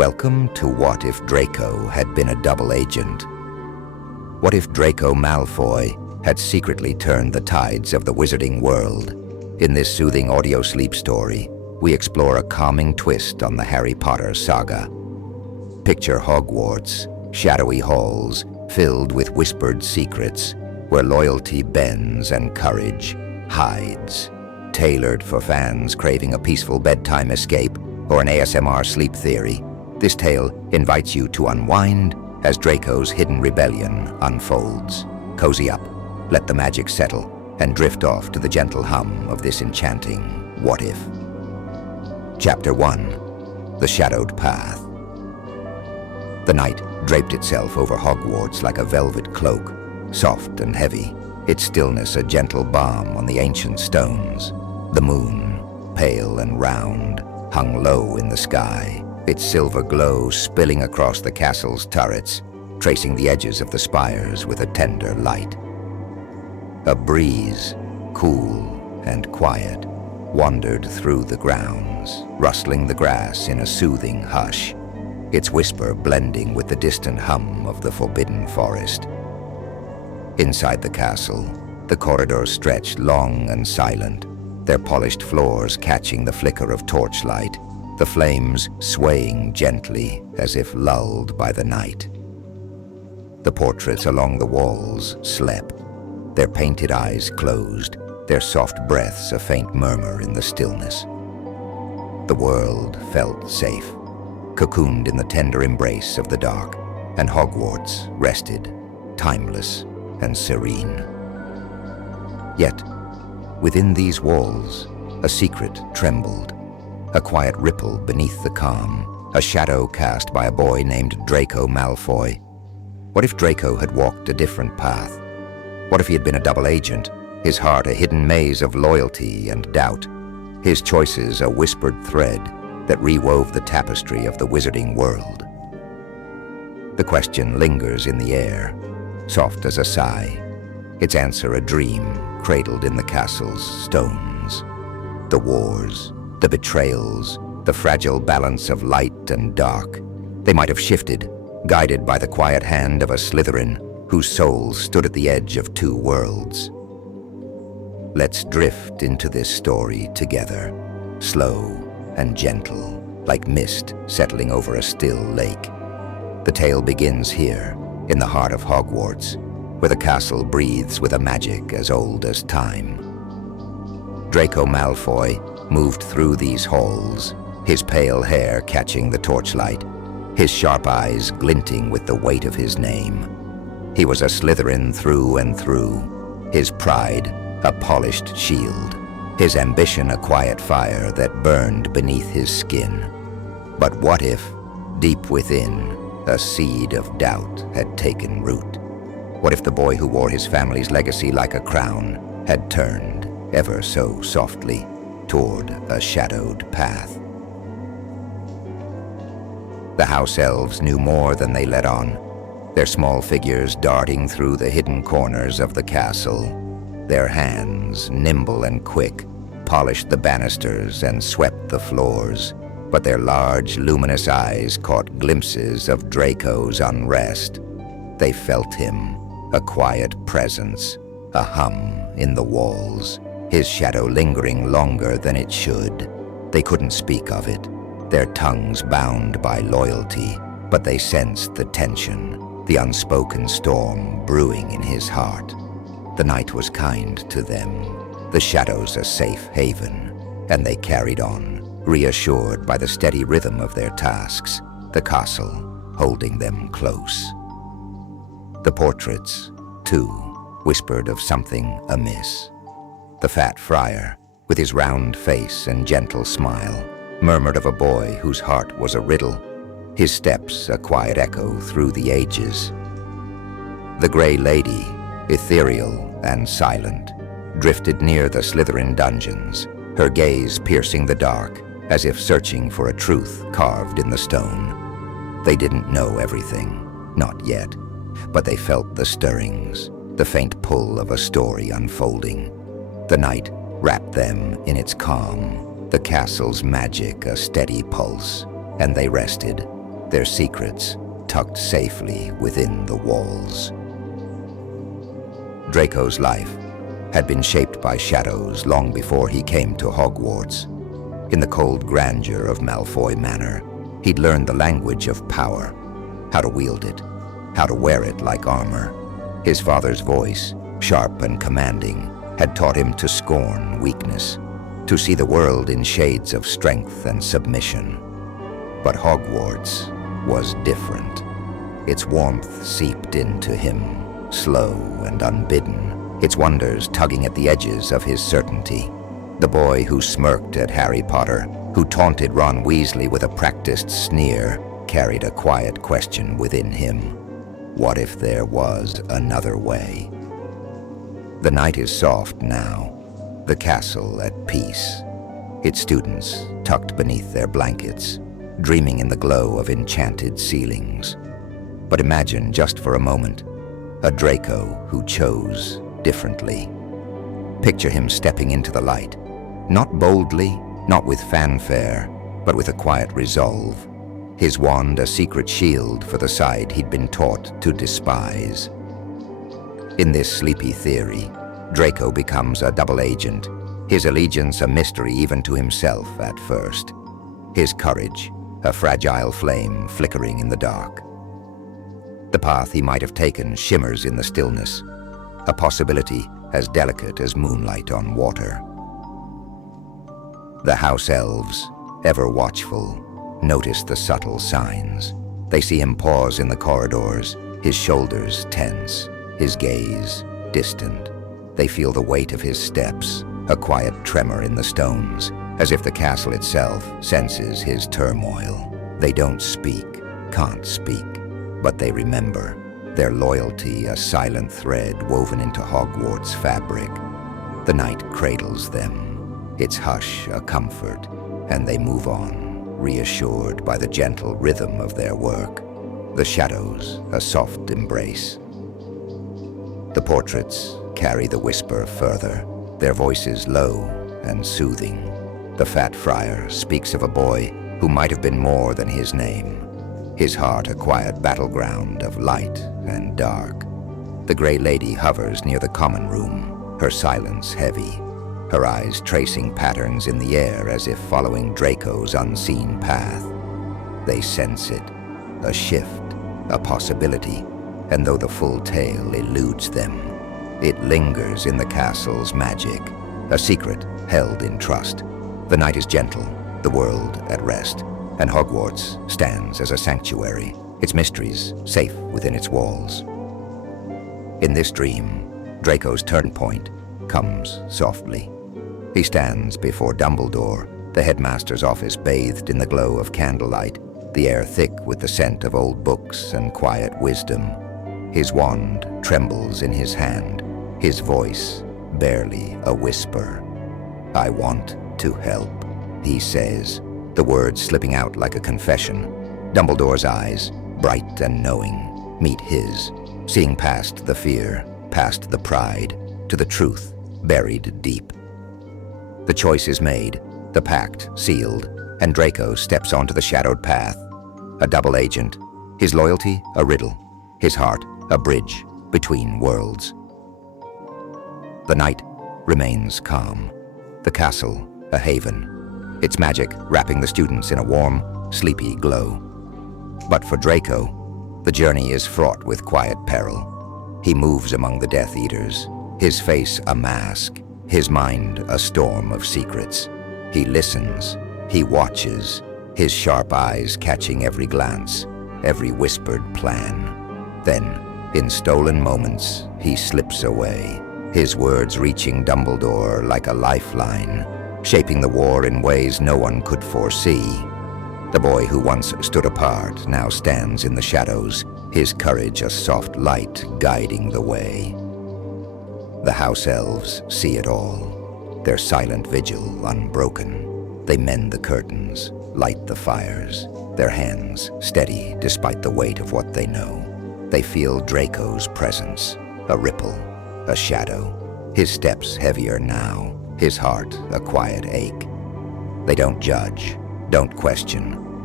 Welcome to What If Draco Had Been a Double Agent? What if Draco Malfoy had secretly turned the tides of the wizarding world? In this soothing audio sleep story, we explore a calming twist on the Harry Potter saga. Picture Hogwarts, shadowy halls filled with whispered secrets, where loyalty bends and courage hides. Tailored for fans craving a peaceful bedtime escape or an ASMR sleep theory, this tale invites you to unwind as Draco's hidden rebellion unfolds. Cozy up, let the magic settle, and drift off to the gentle hum of this enchanting What If. Chapter 1. The Shadowed Path. The night draped itself over Hogwarts like a velvet cloak, soft and heavy, its stillness a gentle balm on the ancient stones. The moon, pale and round, hung low in the sky, its silver glow spilling across the castle's turrets, tracing the edges of the spires with a tender light. A breeze, cool and quiet, wandered through the grounds, rustling the grass in a soothing hush, its whisper blending with the distant hum of the forbidden forest. Inside the castle, the corridors stretched long and silent, their polished floors catching the flicker of torchlight, the flames swaying gently as if lulled by the night. The portraits along the walls slept, their painted eyes closed, their soft breaths a faint murmur in the stillness. The world felt safe, cocooned in the tender embrace of the dark, and Hogwarts rested, timeless and serene. Yet, within these walls, a secret trembled, a quiet ripple beneath the calm, a shadow cast by a boy named Draco Malfoy. What if Draco had walked a different path? What if he had been a double agent, his heart a hidden maze of loyalty and doubt, his choices a whispered thread that rewove the tapestry of the wizarding world? The question lingers in the air, soft as a sigh, its answer a dream cradled in the castle's stones. The wars, the betrayals, the fragile balance of light and dark, they might have shifted, guided by the quiet hand of a Slytherin whose soul stood at the edge of two worlds. Let's drift into this story together, slow and gentle, like mist settling over a still lake. The tale begins here, in the heart of Hogwarts, where the castle breathes with a magic as old as time. Draco Malfoy moved through these halls, his pale hair catching the torchlight, his sharp eyes glinting with the weight of his name. He was a Slytherin through and through, his pride a polished shield, his ambition a quiet fire that burned beneath his skin. But what if, deep within, a seed of doubt had taken root? What if the boy who wore his family's legacy like a crown had turned, ever so softly, toward a shadowed path? The house elves knew more than they let on, their small figures darting through the hidden corners of the castle. Their hands, nimble and quick, polished the banisters and swept the floors, but their large, luminous eyes caught glimpses of Draco's unrest. They felt him, a quiet presence, a hum in the walls, his shadow lingering longer than it should. They couldn't speak of it, their tongues bound by loyalty, but they sensed the tension, the unspoken storm brewing in his heart. The night was kind to them, the shadows a safe haven, and they carried on, reassured by the steady rhythm of their tasks, the castle holding them close. The portraits, too, whispered of something amiss. The fat friar, with his round face and gentle smile, murmured of a boy whose heart was a riddle, his steps a quiet echo through the ages. The Grey Lady, ethereal and silent, drifted near the Slytherin dungeons, her gaze piercing the dark, as if searching for a truth carved in the stone. They didn't know everything, not yet, but they felt the stirrings, the faint pull of a story unfolding. The night wrapped them in its calm, the castle's magic a steady pulse, and they rested, their secrets tucked safely within the walls. Draco's life had been shaped by shadows long before he came to Hogwarts. In the cold grandeur of Malfoy Manor, he'd learned the language of power, how to wield it, how to wear it like armor. His father's voice, sharp and commanding, had taught him to scorn weakness, to see the world in shades of strength and submission. But Hogwarts was different. Its warmth seeped into him, slow and unbidden, its wonders tugging at the edges of his certainty. The boy who smirked at Harry Potter, who taunted Ron Weasley with a practiced sneer, carried a quiet question within him. What if there was another way? The night is soft now, the castle at peace, its students tucked beneath their blankets, dreaming in the glow of enchanted ceilings. But imagine just for a moment, a Draco who chose differently. Picture him stepping into the light, not boldly, not with fanfare, but with a quiet resolve. His wand a secret shield for the side he'd been taught to despise. In this sleepy theory, Draco becomes a double agent, his allegiance a mystery even to himself at first. His courage, a fragile flame flickering in the dark. The path he might have taken shimmers in the stillness, a possibility as delicate as moonlight on water. The house elves, ever watchful, notice the subtle signs. They see him pause in the corridors, his shoulders tense, his gaze distant. They feel the weight of his steps, a quiet tremor in the stones, as if the castle itself senses his turmoil. They don't speak, can't speak, but they remember, their loyalty a silent thread woven into Hogwarts fabric. The night cradles them, its hush a comfort, and they move on, reassured by the gentle rhythm of their work, the shadows a soft embrace. The portraits carry the whisper further, their voices low and soothing. The fat friar speaks of a boy who might have been more than his name, his heart a quiet battleground of light and dark. The Grey Lady hovers near the common room, her silence heavy, her eyes tracing patterns in the air as if following Draco's unseen path. They sense it, a shift, a possibility, and though the full tale eludes them, it lingers in the castle's magic, a secret held in trust. The night is gentle, the world at rest, and Hogwarts stands as a sanctuary, its mysteries safe within its walls. In this dream, Draco's turn point comes softly. He stands before Dumbledore, the headmaster's office bathed in the glow of candlelight, the air thick with the scent of old books and quiet wisdom. His wand trembles in his hand, his voice barely a whisper. "I want to help," he says, the words slipping out like a confession. Dumbledore's eyes, bright and knowing, meet his, seeing past the fear, past the pride, to the truth buried deep. The choice is made, the pact sealed, and Draco steps onto the shadowed path. A double agent, his loyalty a riddle, his heart a bridge between worlds. The night remains calm, the castle a haven, its magic wrapping the students in a warm, sleepy glow. But for Draco, the journey is fraught with quiet peril. He moves among the Death Eaters, his face a mask, his mind a storm of secrets. He listens, he watches, his sharp eyes catching every glance, every whispered plan. Then, in stolen moments, he slips away, his words reaching Dumbledore like a lifeline, shaping the war in ways no one could foresee. The boy who once stood apart now stands in the shadows, his courage a soft light guiding the way. The house elves see it all, their silent vigil unbroken. They mend the curtains, light the fires, their hands steady despite the weight of what they know. They feel Draco's presence, a ripple, a shadow, his steps heavier now, his heart a quiet ache. They don't judge, don't question,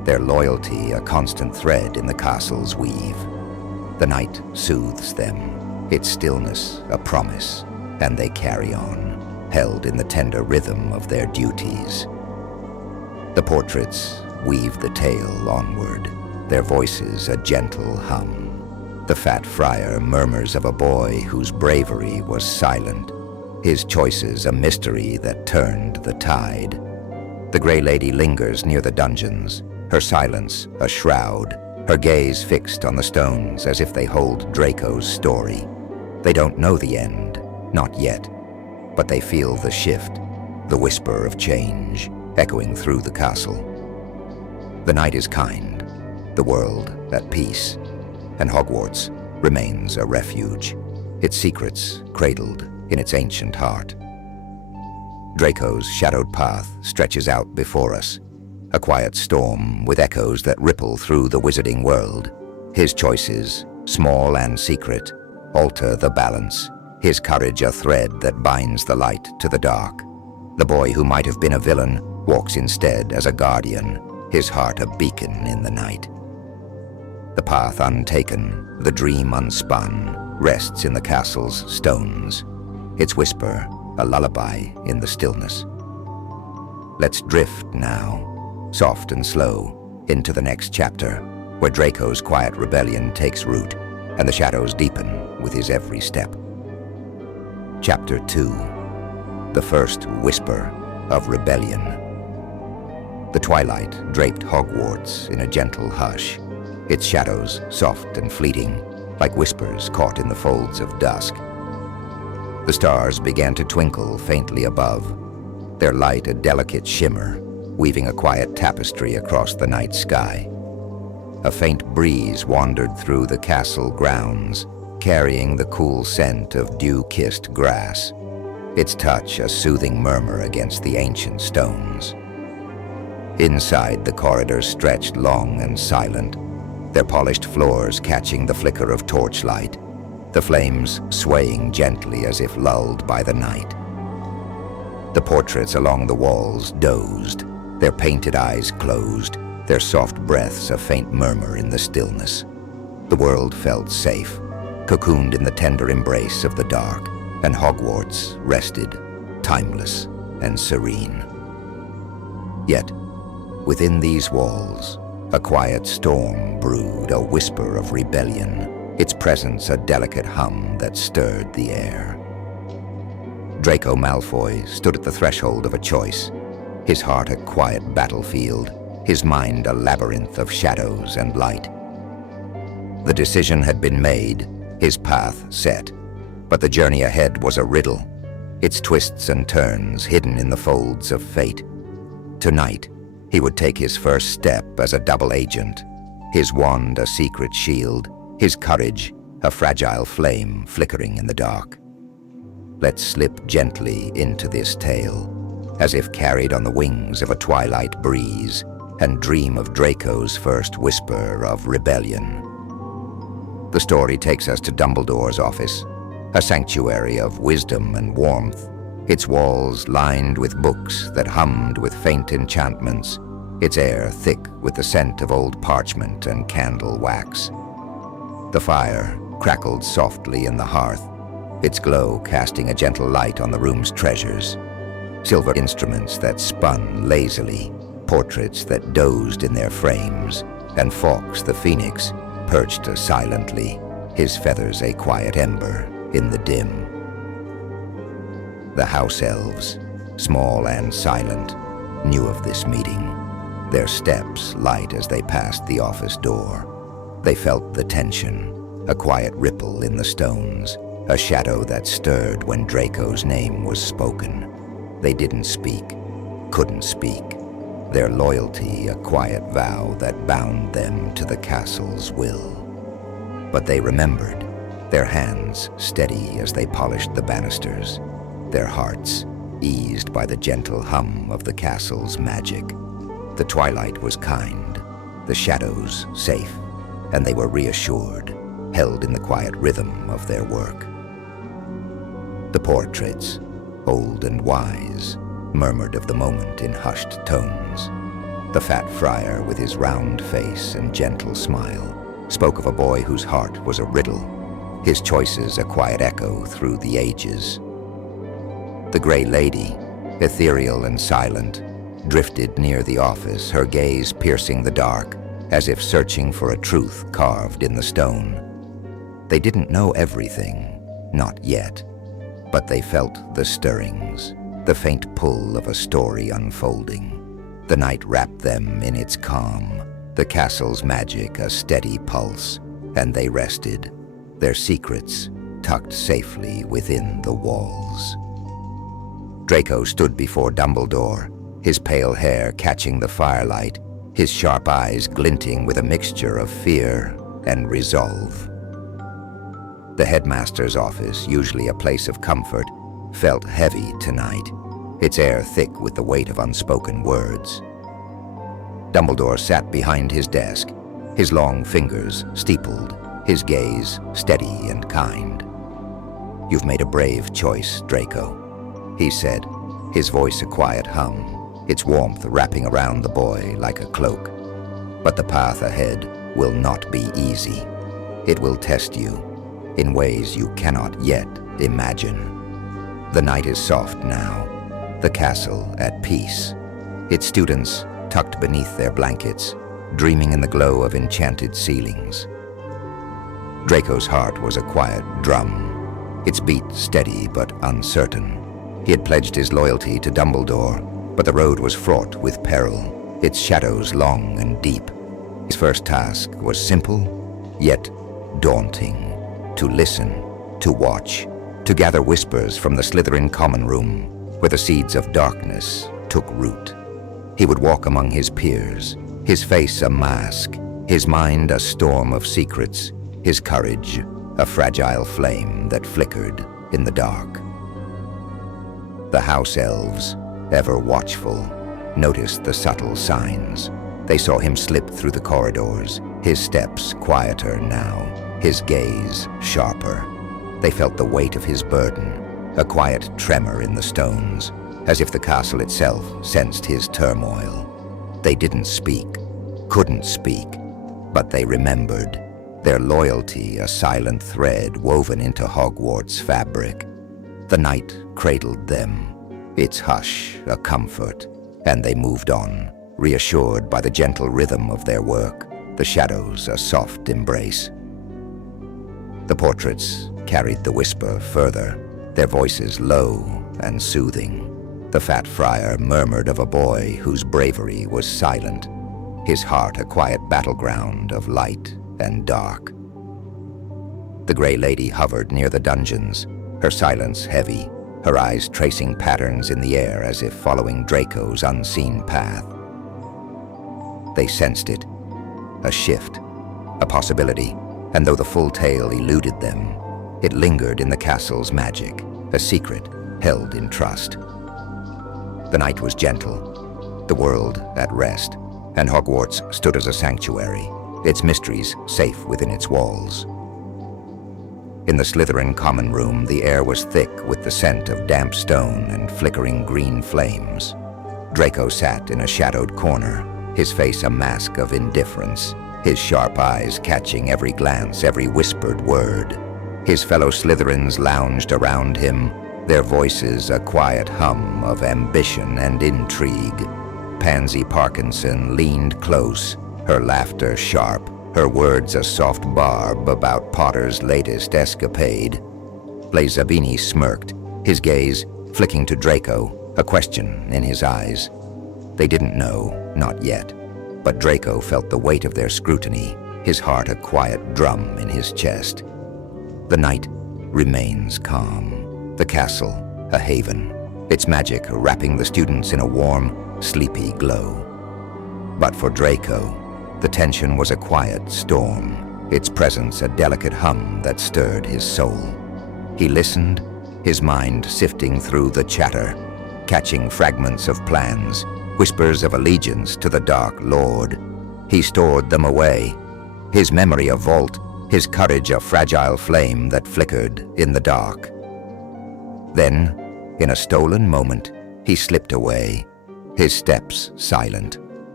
their loyalty a constant thread in the castle's weave. The night soothes them, its stillness a promise, and they carry on, held in the tender rhythm of their duties. The portraits weave the tale onward, their voices a gentle hum. The fat friar murmurs of a boy whose bravery was silent, his choices a mystery that turned the tide. The Grey Lady lingers near the dungeons, her silence a shroud, her gaze fixed on the stones as if they hold Draco's story. They don't know the end, not yet, but they feel the shift, the whisper of change, echoing through the castle. The night is kind, the world at peace, and Hogwarts remains a refuge, its secrets cradled in its ancient heart. Draco's shadowed path stretches out before us, a quiet storm with echoes that ripple through the wizarding world. His choices, small and secret, alter the balance, his courage a thread that binds the light to the dark. The boy who might have been a villain walks instead as a guardian, his heart a beacon in the night. The path untaken, the dream unspun, rests in the castle's stones, its whisper a lullaby in the stillness. Let's drift now, soft and slow, into the next chapter, where Draco's quiet rebellion takes root and the shadows deepen with his every step. Chapter 2. The First Whisper of Rebellion. The twilight draped Hogwarts in a gentle hush, its shadows soft and fleeting, like whispers caught in the folds of dusk. The stars began to twinkle faintly above, their light a delicate shimmer, weaving a quiet tapestry across the night sky. A faint breeze wandered through the castle grounds, carrying the cool scent of dew-kissed grass, its touch a soothing murmur against the ancient stones. Inside, the corridors stretched long and silent, their polished floors catching the flicker of torchlight, the flames swaying gently as if lulled by the night. The portraits along the walls dozed, their painted eyes closed, their soft breaths a faint murmur in the stillness. The world felt safe, cocooned in the tender embrace of the dark, and Hogwarts rested, timeless and serene. Yet, within these walls, a quiet storm brewed, a whisper of rebellion, its presence a delicate hum that stirred the air. Draco Malfoy stood at the threshold of a choice, his heart a quiet battlefield, his mind a labyrinth of shadows and light. The decision had been made, his path set, but the journey ahead was a riddle, its twists and turns hidden in the folds of fate. Tonight, he would take his first step as a double agent, his wand a secret shield, his courage a fragile flame flickering in the dark. Let's slip gently into this tale, as if carried on the wings of a twilight breeze, and dream of Draco's first whisper of rebellion. The story takes us to Dumbledore's office, a sanctuary of wisdom and warmth, its walls lined with books that hummed with faint enchantments, its air thick with the scent of old parchment and candle wax. The fire crackled softly in the hearth, its glow casting a gentle light on the room's treasures. Silver instruments that spun lazily, portraits that dozed in their frames, and Fawkes the Phoenix perched silently, his feathers a quiet ember in the dim. The house elves, small and silent, knew of this meeting, their steps light as they passed the office door. They felt the tension, a quiet ripple in the stones, a shadow that stirred when Draco's name was spoken. They didn't speak, couldn't speak, their loyalty a quiet vow that bound them to the castle's will. But they remembered, their hands steady as they polished the banisters, their hearts eased by the gentle hum of the castle's magic. The twilight was kind, the shadows safe, and they were reassured, held in the quiet rhythm of their work. The portraits, old and wise, murmured of the moment in hushed tones. The fat friar, with his round face and gentle smile, spoke of a boy whose heart was a riddle, his choices a quiet echo through the ages. The Grey Lady, ethereal and silent, drifted near the office, her gaze piercing the dark, as if searching for a truth carved in the stone. They didn't know everything, not yet, but they felt the stirrings, the faint pull of a story unfolding. The night wrapped them in its calm, the castle's magic a steady pulse, and they rested, their secrets tucked safely within the walls. Draco stood before Dumbledore, his pale hair catching the firelight, his sharp eyes glinting with a mixture of fear and resolve. The headmaster's office, usually a place of comfort, felt heavy tonight, its air thick with the weight of unspoken words. Dumbledore sat behind his desk, his long fingers steepled, his gaze steady and kind. "You've made a brave choice, Draco," he said, his voice a quiet hum, its warmth wrapping around the boy like a cloak. "But the path ahead will not be easy. It will test you in ways you cannot yet imagine." The night is soft now, the castle at peace, its students tucked beneath their blankets, dreaming in the glow of enchanted ceilings. Draco's heart was a quiet drum, its beat steady but uncertain. He had pledged his loyalty to Dumbledore, but the road was fraught with peril, its shadows long and deep. His first task was simple, yet daunting: to listen, to watch, to gather whispers from the Slytherin common room, where the seeds of darkness took root. He would walk among his peers, his face a mask, his mind a storm of secrets, his courage a fragile flame that flickered in the dark. The house elves, ever watchful, noticed the subtle signs. They saw him slip through the corridors, his steps quieter now, his gaze sharper. They felt the weight of his burden, a quiet tremor in the stones, as if the castle itself sensed his turmoil. They didn't speak, couldn't speak, but they remembered, their loyalty a silent thread woven into Hogwarts fabric. The night cradled them, its hush a comfort, and they moved on, reassured by the gentle rhythm of their work, the shadows a soft embrace. The portraits carried the whisper further, their voices low and soothing. The fat friar murmured of a boy whose bravery was silent, his heart a quiet battleground of light and dark. The Grey Lady hovered near the dungeons, her silence heavy, her eyes tracing patterns in the air as if following Draco's unseen path. They sensed it, a shift, a possibility, and though the full tale eluded them, it lingered in the castle's magic, a secret held in trust. The night was gentle, the world at rest, and Hogwarts stood as a sanctuary, its mysteries safe within its walls. In the Slytherin common room, the air was thick with the scent of damp stone and flickering green flames. Draco sat in a shadowed corner, his face a mask of indifference, his sharp eyes catching every glance, every whispered word. His fellow Slytherins lounged around him, their voices a quiet hum of ambition and intrigue. Pansy Parkinson leaned close, her laughter sharp, her words a soft barb about Potter's latest escapade. Blazabini smirked, his gaze flicking to Draco, a question in his eyes. They didn't know, not yet, but Draco felt the weight of their scrutiny, his heart a quiet drum in his chest. The night remains calm, the castle a haven, its magic wrapping the students in a warm, sleepy glow. But for Draco, the tension was a quiet storm, its presence a delicate hum that stirred his soul. He listened, his mind sifting through the chatter, catching fragments of plans, whispers of allegiance to the Dark Lord. He stored them away, his memory a vault, his courage a fragile flame that flickered in the dark. Then, in a stolen moment, he slipped away, his steps silent,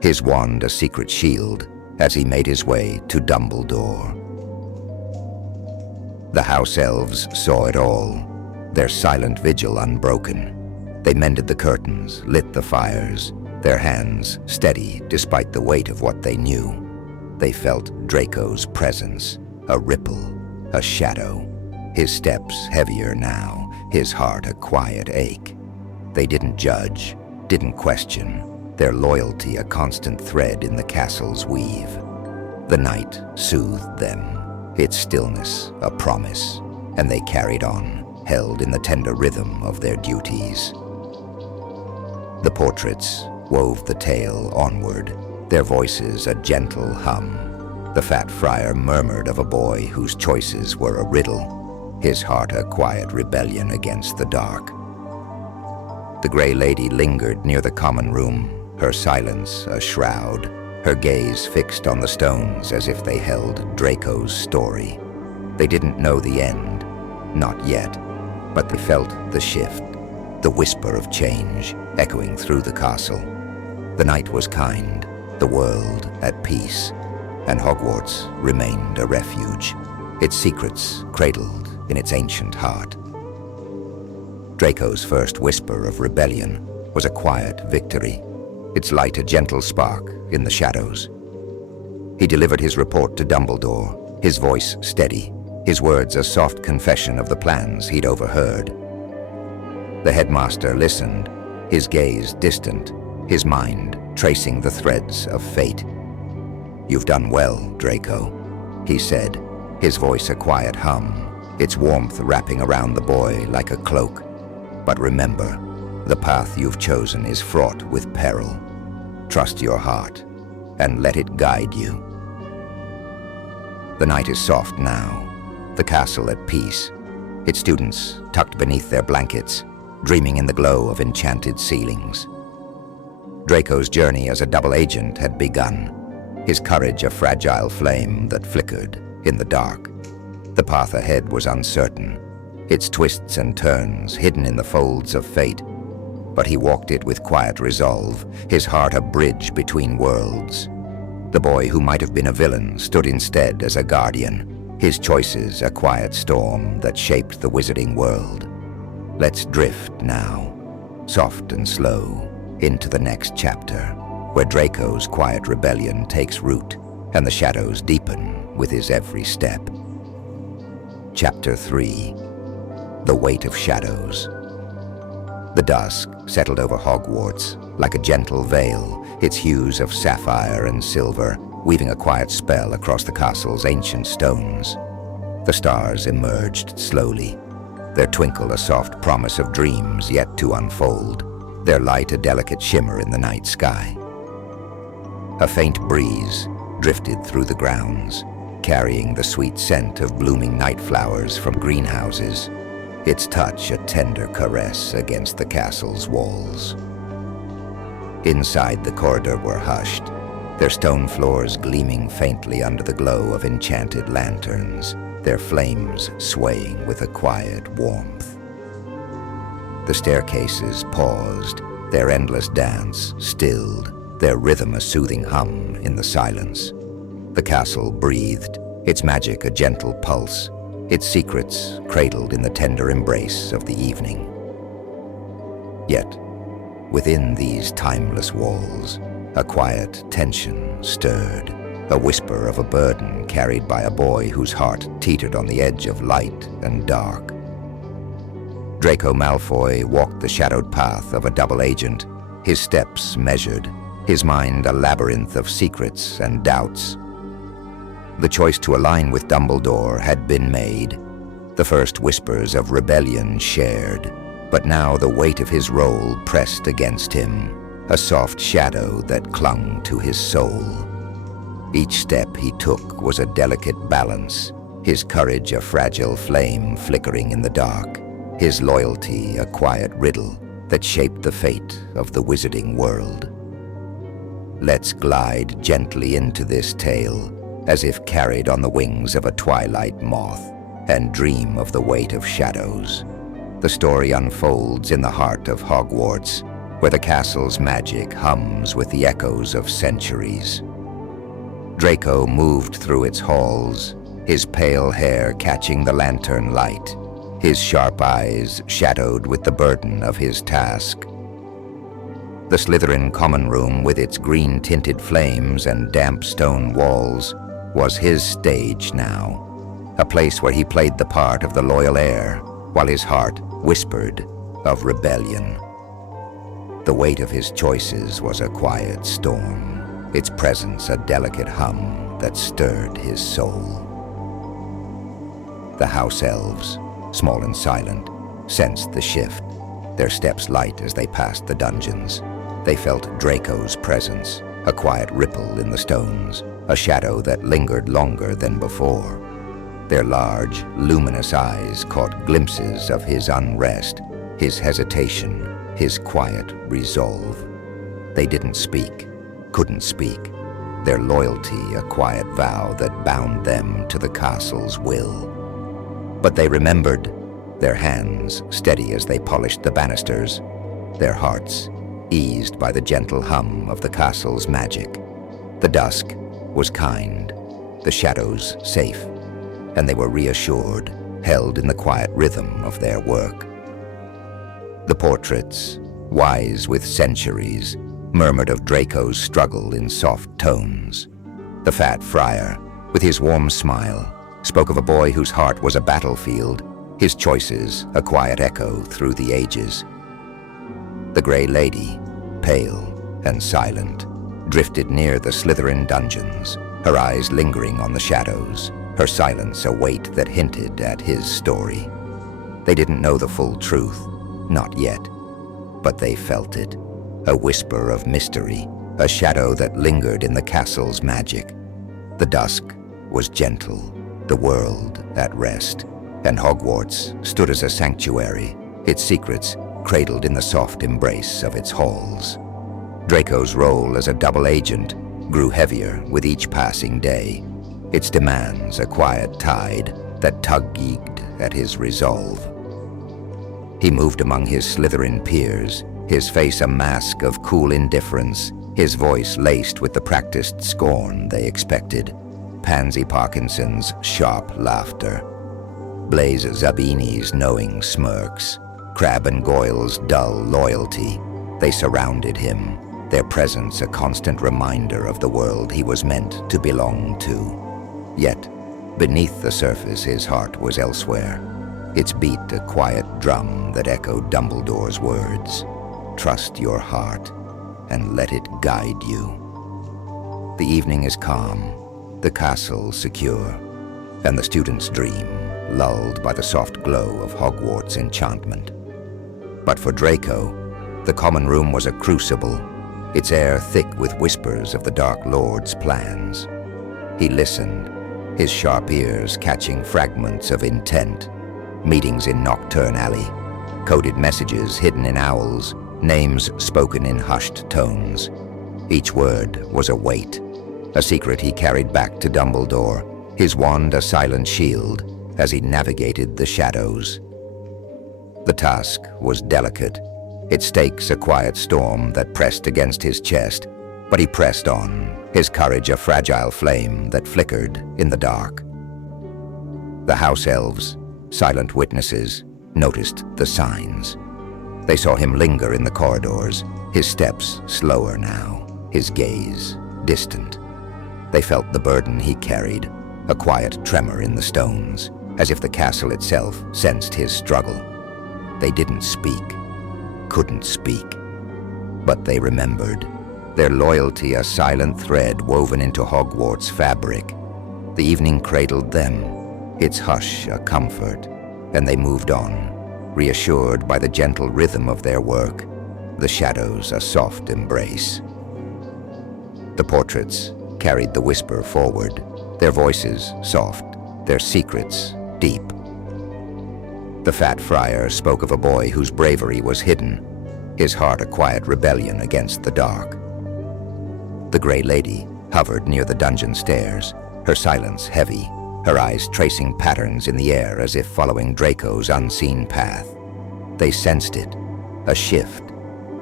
his wand a secret shield as he made his way to Dumbledore. The house elves saw it all, their silent vigil unbroken. They mended the curtains, lit the fires, their hands steady despite the weight of what they knew. They felt Draco's presence, a ripple, a shadow, his steps heavier now, his heart a quiet ache. They didn't judge, didn't question, their loyalty a constant thread in the castle's weave. The night soothed them, its stillness a promise, and they carried on, held in the tender rhythm of their duties. The portraits wove the tale onward, their voices a gentle hum. The fat friar murmured of a boy whose choices were a riddle, his heart a quiet rebellion against the dark. The Grey Lady lingered near the common room, her silence a shroud, her gaze fixed on the stones as if they held Draco's story. They didn't know the end, not yet, but they felt the shift, the whisper of change echoing through the castle. The night was kind, the world at peace, and Hogwarts remained a refuge, its secrets cradled in its ancient heart. Draco's first whisper of rebellion was a quiet victory, its light a gentle spark in the shadows. He delivered his report to Dumbledore, his voice steady, his words a soft confession of the plans he'd overheard. The headmaster listened, his gaze distant, his mind tracing the threads of fate. "You've done well, Draco," he said, his voice a quiet hum, its warmth wrapping around the boy like a cloak. "But remember, the path you've chosen is fraught with peril. Trust your heart, and let it guide you." The night is soft now, the castle at peace, its students tucked beneath their blankets, dreaming in the glow of enchanted ceilings. Draco's journey as a double agent had begun, his courage a fragile flame that flickered in the dark. The path ahead was uncertain, its twists and turns hidden in the folds of fate, but he walked it with quiet resolve, his heart a bridge between worlds. The boy who might have been a villain stood instead as a guardian, his choices a quiet storm that shaped the wizarding world. Let's drift now, soft and slow, into the next chapter, where Draco's quiet rebellion takes root and the shadows deepen with his every step. Chapter 3. The Weight of Shadows. The dusk settled over Hogwarts like a gentle veil, its hues of sapphire and silver weaving a quiet spell across the castle's ancient stones. The stars emerged slowly, their twinkle a soft promise of dreams yet to unfold, their light a delicate shimmer in the night sky. A faint breeze drifted through the grounds, carrying the sweet scent of blooming night flowers from greenhouses, its touch a tender caress against the castle's walls. Inside, the corridor were hushed, their stone floors gleaming faintly under the glow of enchanted lanterns, their flames swaying with a quiet warmth. The staircases paused, their endless dance stilled, their rhythm a soothing hum in the silence. The castle breathed, its magic a gentle pulse, its secrets cradled in the tender embrace of the evening. Yet, within these timeless walls, a quiet tension stirred, a whisper of a burden carried by a boy whose heart teetered on the edge of light and dark. Draco Malfoy walked the shadowed path of a double agent, his steps measured, his mind a labyrinth of secrets and doubts. The choice to align with Dumbledore had been made, the first whispers of rebellion shared, but now the weight of his role pressed against him, a soft shadow that clung to his soul. Each step he took was a delicate balance, his courage a fragile flame flickering in the dark, his loyalty a quiet riddle that shaped the fate of the wizarding world. Let's glide gently into this tale, as if carried on the wings of a twilight moth, and dream of the weight of shadows. The story unfolds in the heart of Hogwarts, where the castle's magic hums with the echoes of centuries. Draco moved through its halls, his pale hair catching the lantern light, his sharp eyes shadowed with the burden of his task. The Slytherin common room, with its green-tinted flames and damp stone walls, was his stage now, a place where he played the part of the loyal heir, while his heart whispered of rebellion. The weight of his choices was a quiet storm, its presence a delicate hum that stirred his soul. The house elves, small and silent, sensed the shift, their steps light as they passed the dungeons. They felt Draco's presence, a quiet ripple in the stones, a shadow that lingered longer than before. Their large, luminous eyes caught glimpses of his unrest, his hesitation, his quiet resolve. They didn't speak, couldn't speak, their loyalty a quiet vow that bound them to the castle's will. But they remembered, their hands steady as they polished the banisters, their hearts eased by the gentle hum of the castle's magic. The dusk was kind, the shadows safe, and they were reassured, held in the quiet rhythm of their work. The portraits, wise with centuries, murmured of Draco's struggle in soft tones. The fat friar, with his warm smile, spoke of a boy whose heart was a battlefield, his choices a quiet echo through the ages. The Grey Lady, pale and silent, drifted near the Slytherin dungeons, her eyes lingering on the shadows, her silence a weight that hinted at his story. They didn't know the full truth, not yet, but they felt it, a whisper of mystery, a shadow that lingered in the castle's magic. The dusk was gentle, the world at rest, and Hogwarts stood as a sanctuary, its secrets cradled in the soft embrace of its halls. Draco's role as a double agent grew heavier with each passing day, its demands a quiet tide that tugged at his resolve. He moved among his Slytherin peers, his face a mask of cool indifference, his voice laced with the practiced scorn they expected. Pansy Parkinson's sharp laughter, Blaise Zabini's knowing smirks, Crabbe and Goyle's dull loyalty. They surrounded him, their presence a constant reminder of the world he was meant to belong to. Yet, beneath the surface, his heart was elsewhere. Its beat a quiet drum that echoed Dumbledore's words. Trust your heart and let it guide you. The evening is calm, the castle secure, and the students dream, lulled by the soft glow of Hogwarts enchantment. But for Draco, the common room was a crucible, its air thick with whispers of the Dark Lord's plans. He listened, his sharp ears catching fragments of intent, meetings in Nocturne Alley, coded messages hidden in owls, names spoken in hushed tones. Each word was a weight, a secret he carried back to Dumbledore, his wand a silent shield as he navigated the shadows. The task was delicate, its stakes a quiet storm that pressed against his chest, but he pressed on, his courage a fragile flame that flickered in the dark. The house elves, silent witnesses, noticed the signs. They saw him linger in the corridors, his steps slower now, his gaze distant. They felt the burden he carried, a quiet tremor in the stones, as if the castle itself sensed his struggle. They didn't speak, couldn't speak, but they remembered, their loyalty a silent thread woven into Hogwarts' fabric. The evening cradled them, its hush a comfort, and they moved on, reassured by the gentle rhythm of their work, the shadows a soft embrace. The portraits carried the whisper forward, their voices soft, their secrets deep. The fat friar spoke of a boy whose bravery was hidden, his heart a quiet rebellion against the dark. The Grey Lady hovered near the dungeon stairs, her silence heavy, her eyes tracing patterns in the air as if following Draco's unseen path. They sensed it, a shift,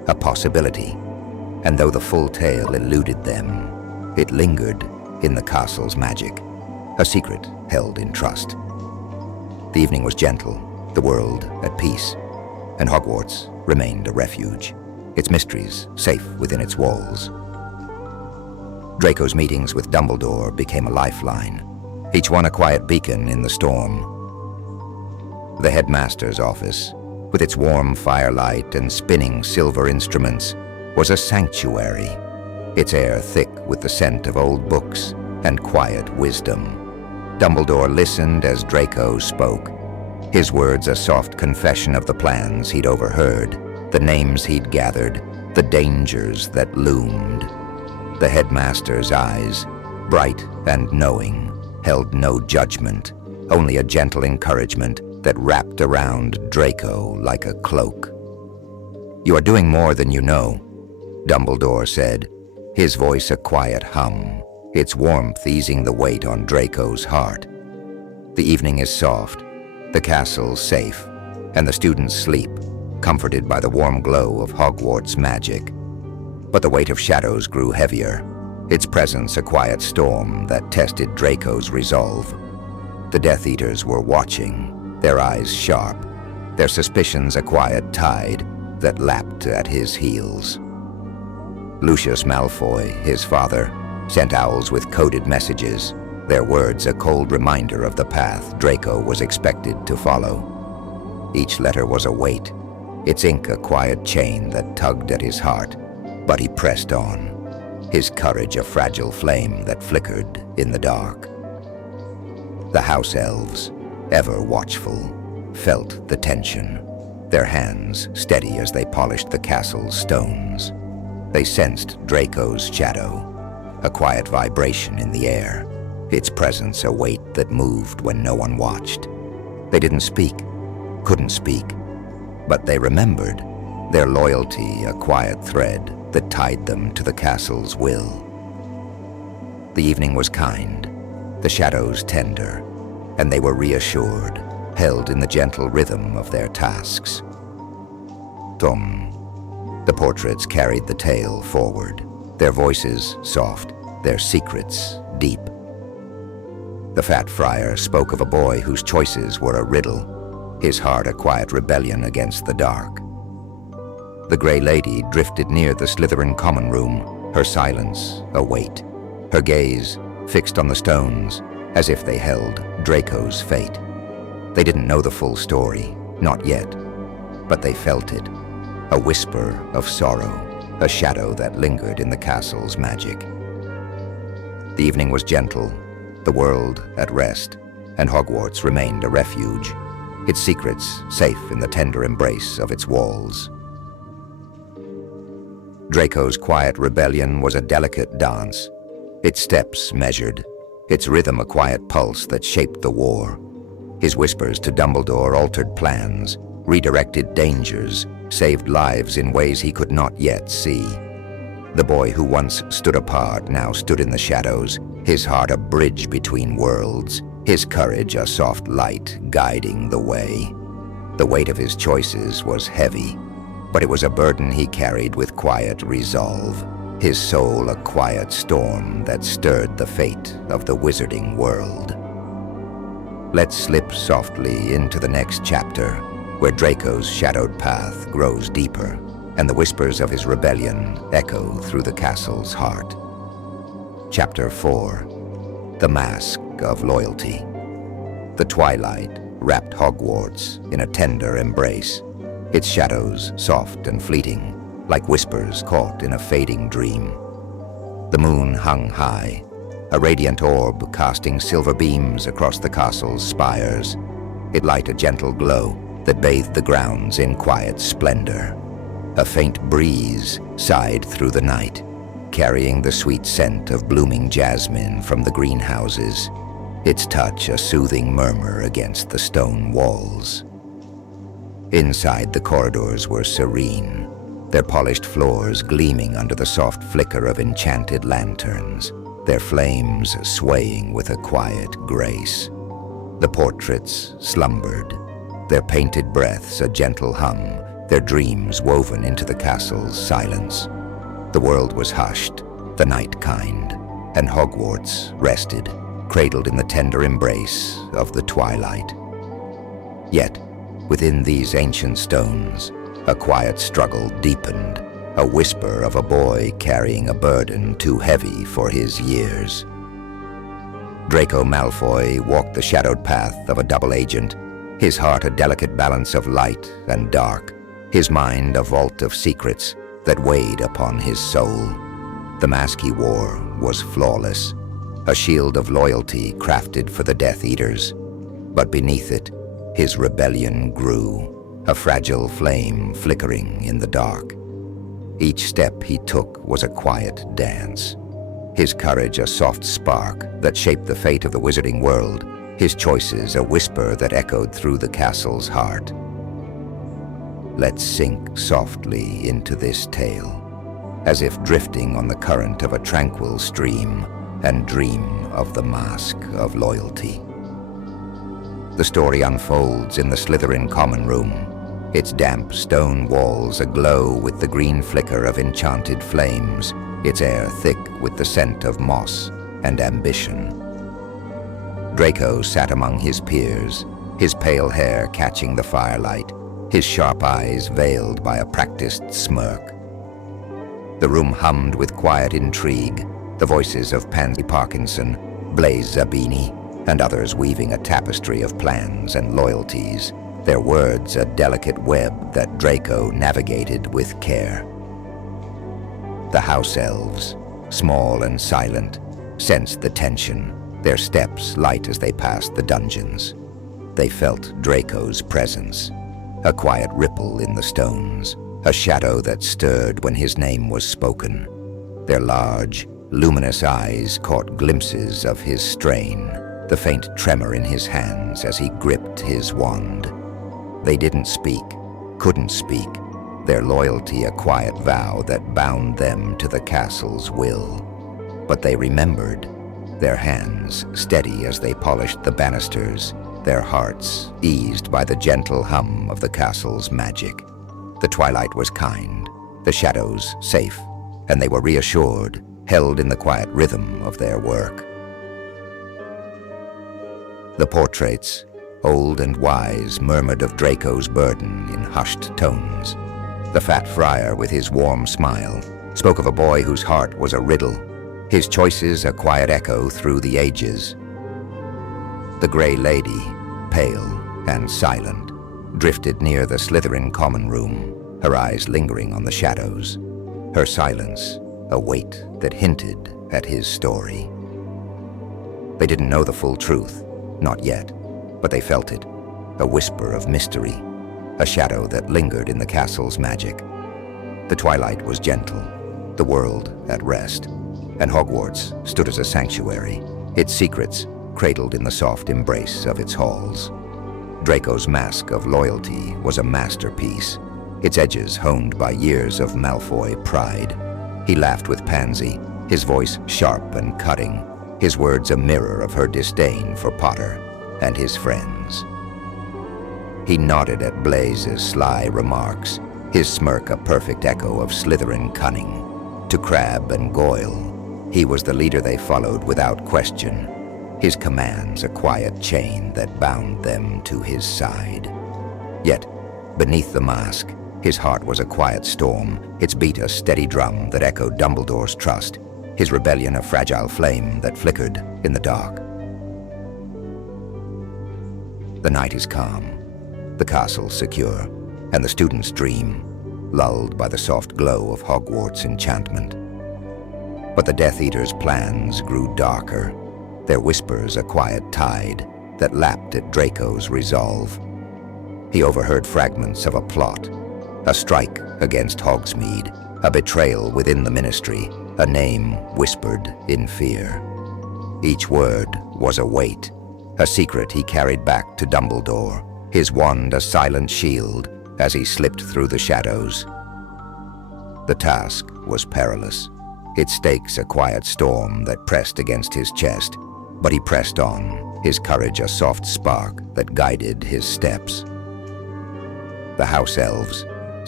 a possibility, and though the full tale eluded them, it lingered in the castle's magic, a secret held in trust. The evening was gentle, the world at peace, and Hogwarts remained a refuge, its mysteries safe within its walls. Draco's meetings with Dumbledore became a lifeline, each one a quiet beacon in the storm. The headmaster's office, with its warm firelight and spinning silver instruments, was a sanctuary, its air thick with the scent of old books and quiet wisdom. Dumbledore listened as Draco spoke, his words a soft confession of the plans he'd overheard, the names he'd gathered, the dangers that loomed. The headmaster's eyes, bright and knowing, held no judgment, only a gentle encouragement that wrapped around Draco like a cloak. "You are doing more than you know," Dumbledore said, his voice a quiet hum, its warmth easing the weight on Draco's heart. The evening is soft, the castle safe, and the students sleep, comforted by the warm glow of Hogwarts magic. But the weight of shadows grew heavier, its presence a quiet storm that tested Draco's resolve. The Death Eaters were watching, their eyes sharp, their suspicions a quiet tide that lapped at his heels. Lucius Malfoy, his father, sent owls with coded messages, their words a cold reminder of the path Draco was expected to follow. Each letter was a weight, its ink a quiet chain that tugged at his heart, but he pressed on, his courage a fragile flame that flickered in the dark. The house elves, ever watchful, felt the tension, their hands steady as they polished the castle's stones. They sensed Draco's shadow, a quiet vibration in the air, its presence a weight that moved when no one watched. They didn't speak, couldn't speak, but they remembered, their loyalty a quiet thread that tied them to the castle's will. The evening was kind, the shadows tender, and they were reassured, held in the gentle rhythm of their tasks. The portraits carried the tale forward, their voices soft, their secrets deep. The fat friar spoke of a boy whose choices were a riddle, his heart a quiet rebellion against the dark. The Grey Lady drifted near the Slytherin common room, her silence a weight, her gaze fixed on the stones as if they held Draco's fate. They didn't know the full story, not yet, but they felt it, a whisper of sorrow, a shadow that lingered in the castle's magic. The evening was gentle, the world at rest, and Hogwarts remained a refuge, its secrets safe in the tender embrace of its walls. Draco's quiet rebellion was a delicate dance, its steps measured, its rhythm a quiet pulse that shaped the war. His whispers to Dumbledore altered plans, redirected dangers, saved lives in ways he could not yet see. The boy who once stood apart now stood in the shadows, his heart a bridge between worlds, his courage a soft light guiding the way. The weight of his choices was heavy, but it was a burden he carried with quiet resolve, his soul a quiet storm that stirred the fate of the wizarding world. Let's slip softly into the next chapter, where Draco's shadowed path grows deeper, and the whispers of his rebellion echo through the castle's heart. Chapter 4: The Mask of Loyalty. The twilight wrapped Hogwarts in a tender embrace, its shadows soft and fleeting, like whispers caught in a fading dream. The moon hung high, a radiant orb casting silver beams across the castle's spires. It light a gentle glow that bathed the grounds in quiet splendor. A faint breeze sighed through the night, carrying the sweet scent of blooming jasmine from the greenhouses, its touch a soothing murmur against the stone walls. Inside, the corridors were serene, their polished floors gleaming under the soft flicker of enchanted lanterns, their flames swaying with a quiet grace. The portraits slumbered, their painted breaths a gentle hum, their dreams woven into the castle's silence. The world was hushed, the night kind, and Hogwarts rested, cradled in the tender embrace of the twilight. Yet, within these ancient stones, a quiet struggle deepened, a whisper of a boy carrying a burden too heavy for his years. Draco Malfoy walked the shadowed path of a double agent, his heart a delicate balance of light and dark, his mind a vault of secrets that weighed upon his soul. The mask he wore was flawless, a shield of loyalty crafted for the Death Eaters. But beneath it, his rebellion grew, a fragile flame flickering in the dark. Each step he took was a quiet dance, his courage a soft spark that shaped the fate of the wizarding world, his choices a whisper that echoed through the castle's heart. Let's sink softly into this tale, as if drifting on the current of a tranquil stream, and dream of the mask of loyalty. The story unfolds in the Slytherin common room, its damp stone walls aglow with the green flicker of enchanted flames, its air thick with the scent of moss and ambition. Draco sat among his peers, his pale hair catching the firelight, his sharp eyes veiled by a practiced smirk. The room hummed with quiet intrigue, the voices of Pansy Parkinson, Blaise Zabini, and others weaving a tapestry of plans and loyalties, their words a delicate web that Draco navigated with care. The house elves, small and silent, sensed the tension, their steps light as they passed the dungeons. They felt Draco's presence, a quiet ripple in the stones, a shadow that stirred when his name was spoken. Their large, luminous eyes caught glimpses of his strain, the faint tremor in his hands as he gripped his wand. They didn't speak, couldn't speak, their loyalty a quiet vow that bound them to the castle's will. But they remembered, their hands steady as they polished the banisters, their hearts eased by the gentle hum of the castle's magic. The twilight was kind, the shadows safe, and they were reassured, held in the quiet rhythm of their work. The portraits, old and wise, murmured of Draco's burden in hushed tones. The fat friar, with his warm smile, spoke of a boy whose heart was a riddle, his choices a quiet echo through the ages. The Grey Lady, pale and silent, drifted near the Slytherin common room, her eyes lingering on the shadows, her silence a weight that hinted at his story. They didn't know the full truth, not yet, but they felt it, a whisper of mystery, a shadow that lingered in the castle's magic. The twilight was gentle, the world at rest, and Hogwarts stood as a sanctuary, its secrets cradled in the soft embrace of its halls. Draco's mask of loyalty was a masterpiece, its edges honed by years of Malfoy pride. He laughed with Pansy, his voice sharp and cutting, his words a mirror of her disdain for Potter and his friends. He nodded at Blaise's sly remarks, his smirk a perfect echo of Slytherin cunning. To Crabbe and Goyle, he was the leader they followed without question, his commands a quiet chain that bound them to his side. Yet, beneath the mask, his heart was a quiet storm, its beat a steady drum that echoed Dumbledore's trust, his rebellion a fragile flame that flickered in the dark. The night is calm, the castle secure, and the students dream, lulled by the soft glow of Hogwarts enchantment. But the Death Eaters' plans grew darker, their whispers a quiet tide that lapped at Draco's resolve. He overheard fragments of a plot, a strike against Hogsmeade, a betrayal within the Ministry, a name whispered in fear. Each word was a weight, a secret he carried back to Dumbledore, his wand a silent shield as he slipped through the shadows. The task was perilous, its stakes a quiet storm that pressed against his chest, but he pressed on, his courage a soft spark that guided his steps. The house elves,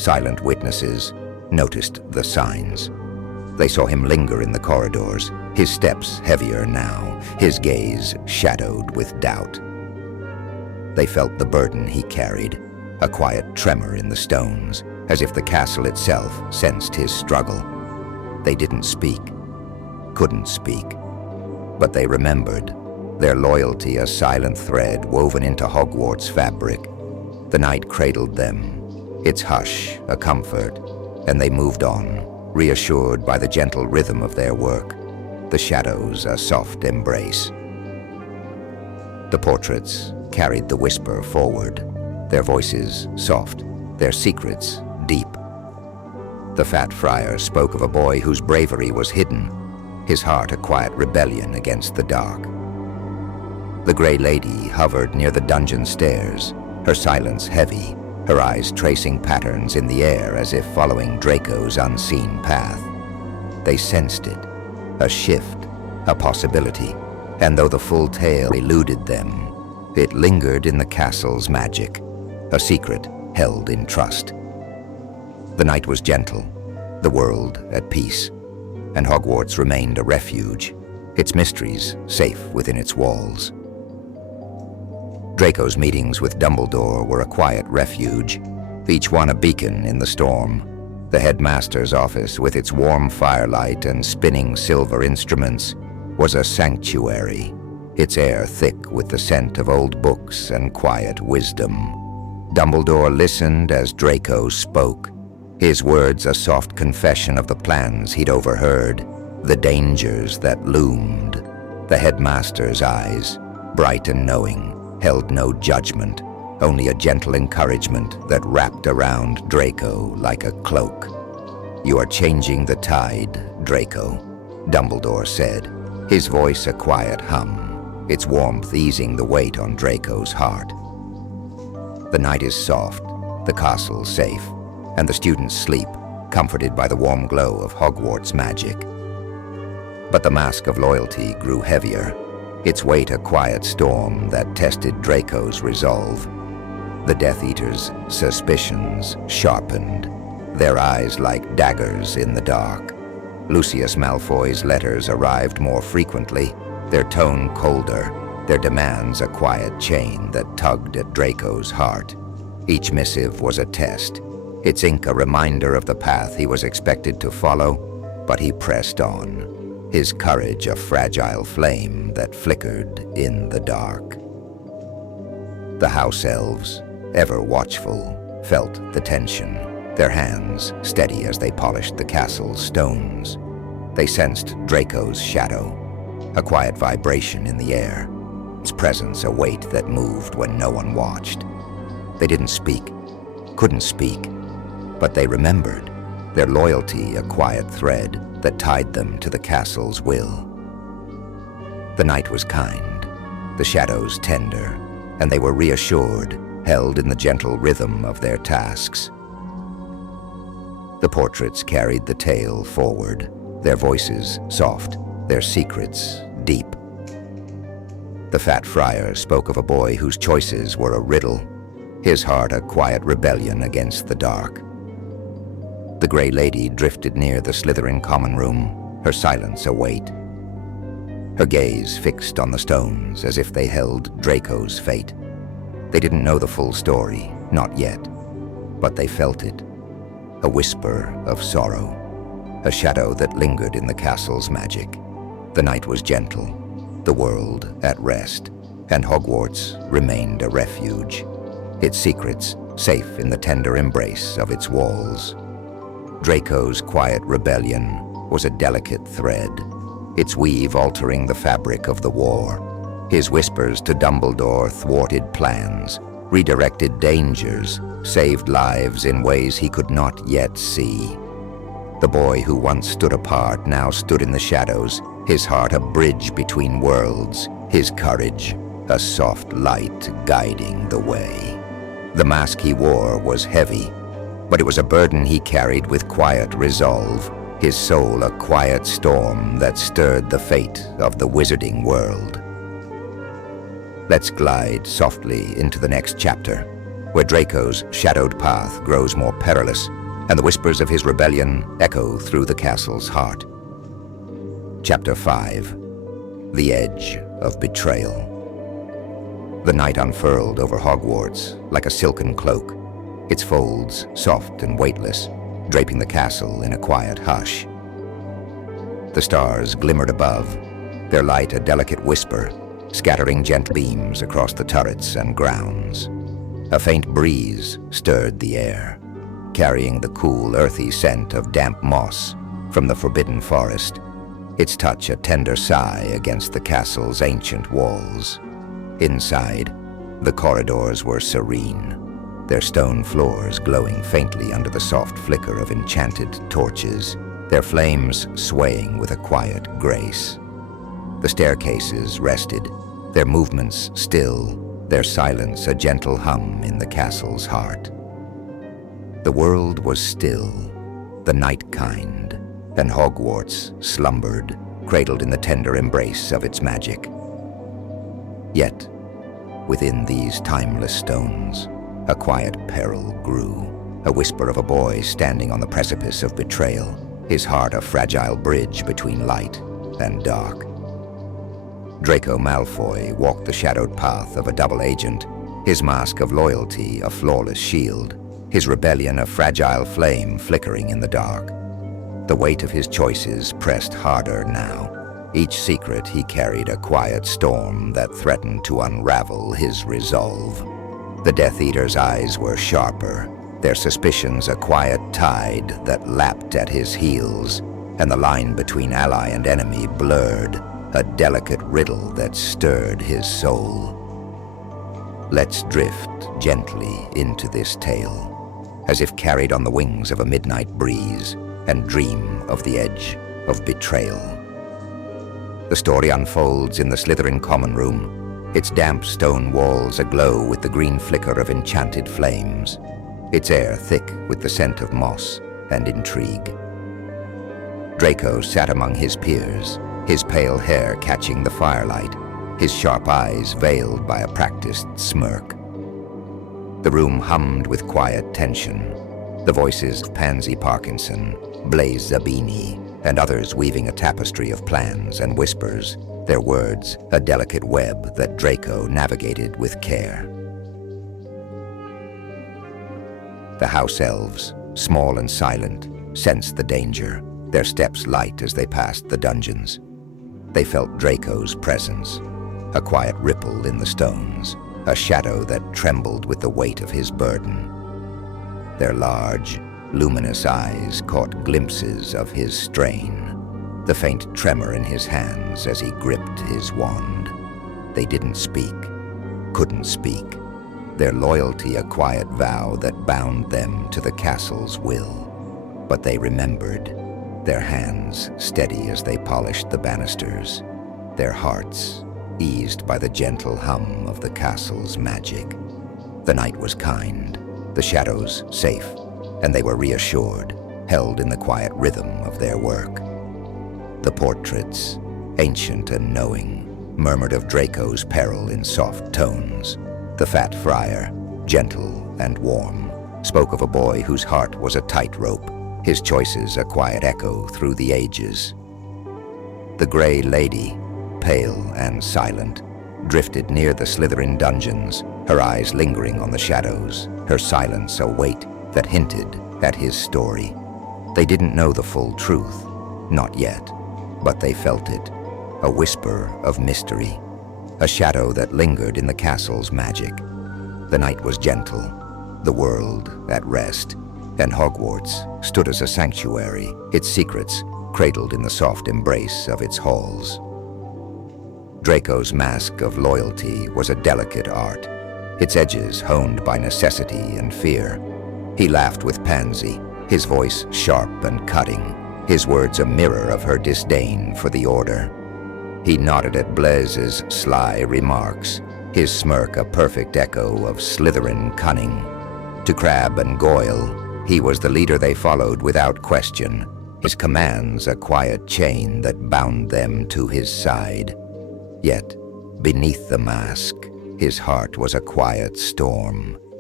silent witnesses, noticed the signs. They saw him linger in the corridors, his steps heavier now, his gaze shadowed with doubt. They felt the burden he carried, a quiet tremor in the stones, as if the castle itself sensed his struggle. They didn't speak, couldn't speak, but they remembered, their loyalty a silent thread woven into Hogwarts fabric. The night cradled them, its hush a comfort, and they moved on, reassured by the gentle rhythm of their work, the shadows a soft embrace. The portraits carried the whisper forward, their voices soft, their secrets deep. The fat friar spoke of a boy whose bravery was hidden, his heart a quiet rebellion against the dark. The Grey Lady hovered near the dungeon stairs, her silence heavy, her eyes tracing patterns in the air as if following Draco's unseen path. They sensed it, a shift, a possibility, and though the full tale eluded them, it lingered in the castle's magic, a secret held in trust. The night was gentle, the world at peace, and Hogwarts remained a refuge, its mysteries safe within its walls. Draco's meetings with Dumbledore were a quiet refuge, each one a beacon in the storm. The headmaster's office, with its warm firelight and spinning silver instruments, was a sanctuary, its air thick with the scent of old books and quiet wisdom. Dumbledore listened as Draco spoke, his words a soft confession of the plans he'd overheard, the dangers that loomed. The headmaster's eyes, bright and knowing, held no judgment, only a gentle encouragement that wrapped around Draco like a cloak. "You are changing the tide, Draco," Dumbledore said, his voice a quiet hum, its warmth easing the weight on Draco's heart. The night is soft, the castle safe, and the students sleep, comforted by the warm glow of Hogwarts magic. But the mask of loyalty grew heavier, its weight a quiet storm that tested Draco's resolve. The Death Eater's suspicions sharpened, their eyes like daggers in the dark. Lucius Malfoy's letters arrived more frequently, their tone colder, their demands a quiet chain that tugged at Draco's heart. Each missive was a test, its ink a reminder of the path he was expected to follow, but he pressed on, his courage a fragile flame that flickered in the dark. The house elves, ever watchful, felt the tension, their hands steady as they polished the castle's stones. They sensed Draco's shadow, a quiet vibration in the air, its presence a weight that moved when no one watched. They didn't speak, couldn't speak, but they remembered, their loyalty a quiet thread that tied them to the castle's will. The night was kind, the shadows tender, and they were reassured, held in the gentle rhythm of their tasks. The portraits carried the tale forward, their voices soft, their secrets deep. The fat friar spoke of a boy whose choices were a riddle, his heart a quiet rebellion against the dark. The Grey Lady drifted near the Slytherin common room, her silence a weight, her gaze fixed on the stones as if they held Draco's fate. They didn't know the full story, not yet, but they felt it, a whisper of sorrow, a shadow that lingered in the castle's magic. The night was gentle, the world at rest, and Hogwarts remained a refuge, its secrets safe in the tender embrace of its walls. Draco's quiet rebellion was a delicate thread, its weave altering the fabric of the war. His whispers to Dumbledore thwarted plans, redirected dangers, saved lives in ways he could not yet see. The boy who once stood apart now stood in the shadows, his heart a bridge between worlds, his courage a soft light guiding the way. The mask he wore was heavy, but it was a burden he carried with quiet resolve, his soul a quiet storm that stirred the fate of the wizarding world. Let's glide softly into the next chapter, where Draco's shadowed path grows more perilous, and the whispers of his rebellion echo through the castle's heart. Chapter 5. The Edge of Betrayal. The night unfurled over Hogwarts like a silken cloak, its folds soft and weightless, draping the castle in a quiet hush. The stars glimmered above, their light a delicate whisper, scattering gentle beams across the turrets and grounds. A faint breeze stirred the air, carrying the cool, earthy scent of damp moss from the forbidden forest, its touch a tender sigh against the castle's ancient walls. Inside, the corridors were serene, their stone floors glowing faintly under the soft flicker of enchanted torches, their flames swaying with a quiet grace. The staircases rested, their movements still, their silence a gentle hum in the castle's heart. The world was still, the night kind, and Hogwarts slumbered, cradled in the tender embrace of its magic. Yet, within these timeless stones, a quiet peril grew, a whisper of a boy standing on the precipice of betrayal, his heart a fragile bridge between light and dark. Draco Malfoy walked the shadowed path of a double agent, his mask of loyalty a flawless shield, his rebellion a fragile flame flickering in the dark. The weight of his choices pressed harder now. Each secret he carried a quiet storm that threatened to unravel his resolve. The Death Eater's eyes were sharper, their suspicions a quiet tide that lapped at his heels, and the line between ally and enemy blurred, a delicate riddle that stirred his soul. Let's drift gently into this tale, as if carried on the wings of a midnight breeze, and dream of the edge of betrayal. The story unfolds in the Slytherin common room, its damp stone walls aglow with the green flicker of enchanted flames, its air thick with the scent of moss and intrigue. Draco sat among his peers, his pale hair catching the firelight, his sharp eyes veiled by a practiced smirk. The room hummed with quiet tension, the voices of Pansy Parkinson, Blaise Zabini, and others weaving a tapestry of plans and whispers, their words a delicate web that Draco navigated with care. The house elves, small and silent, sensed the danger, their steps light as they passed the dungeons. They felt Draco's presence, a quiet ripple in the stones, a shadow that trembled with the weight of his burden. Their large, luminous eyes caught glimpses of his strain, the faint tremor in his hands as he gripped his wand. They didn't speak, couldn't speak, their loyalty a quiet vow that bound them to the castle's will. But they remembered, their hands steady as they polished the banisters, their hearts eased by the gentle hum of the castle's magic. The night was kind, the shadows safe, and they were reassured, held in the quiet rhythm of their work. The portraits, ancient and knowing, murmured of Draco's peril in soft tones. The fat friar, gentle and warm, spoke of a boy whose heart was a tightrope, his choices a quiet echo through the ages. The Grey Lady, pale and silent, drifted near the Slytherin dungeons, her eyes lingering on the shadows, her silence a weight that hinted at his story. They didn't know the full truth, not yet, but they felt it, a whisper of mystery, a shadow that lingered in the castle's magic. The night was gentle, the world at rest, and Hogwarts stood as a sanctuary, its secrets cradled in the soft embrace of its halls. Draco's mask of loyalty was a delicate art, its edges honed by necessity and fear. He laughed with Pansy, his voice sharp and cutting, his words a mirror of her disdain for the Order. He nodded at Blaise's sly remarks, his smirk a perfect echo of Slytherin cunning. To Crabbe and Goyle, he was the leader they followed without question, his commands a quiet chain that bound them to his side. Yet, beneath the mask, his heart was a quiet storm,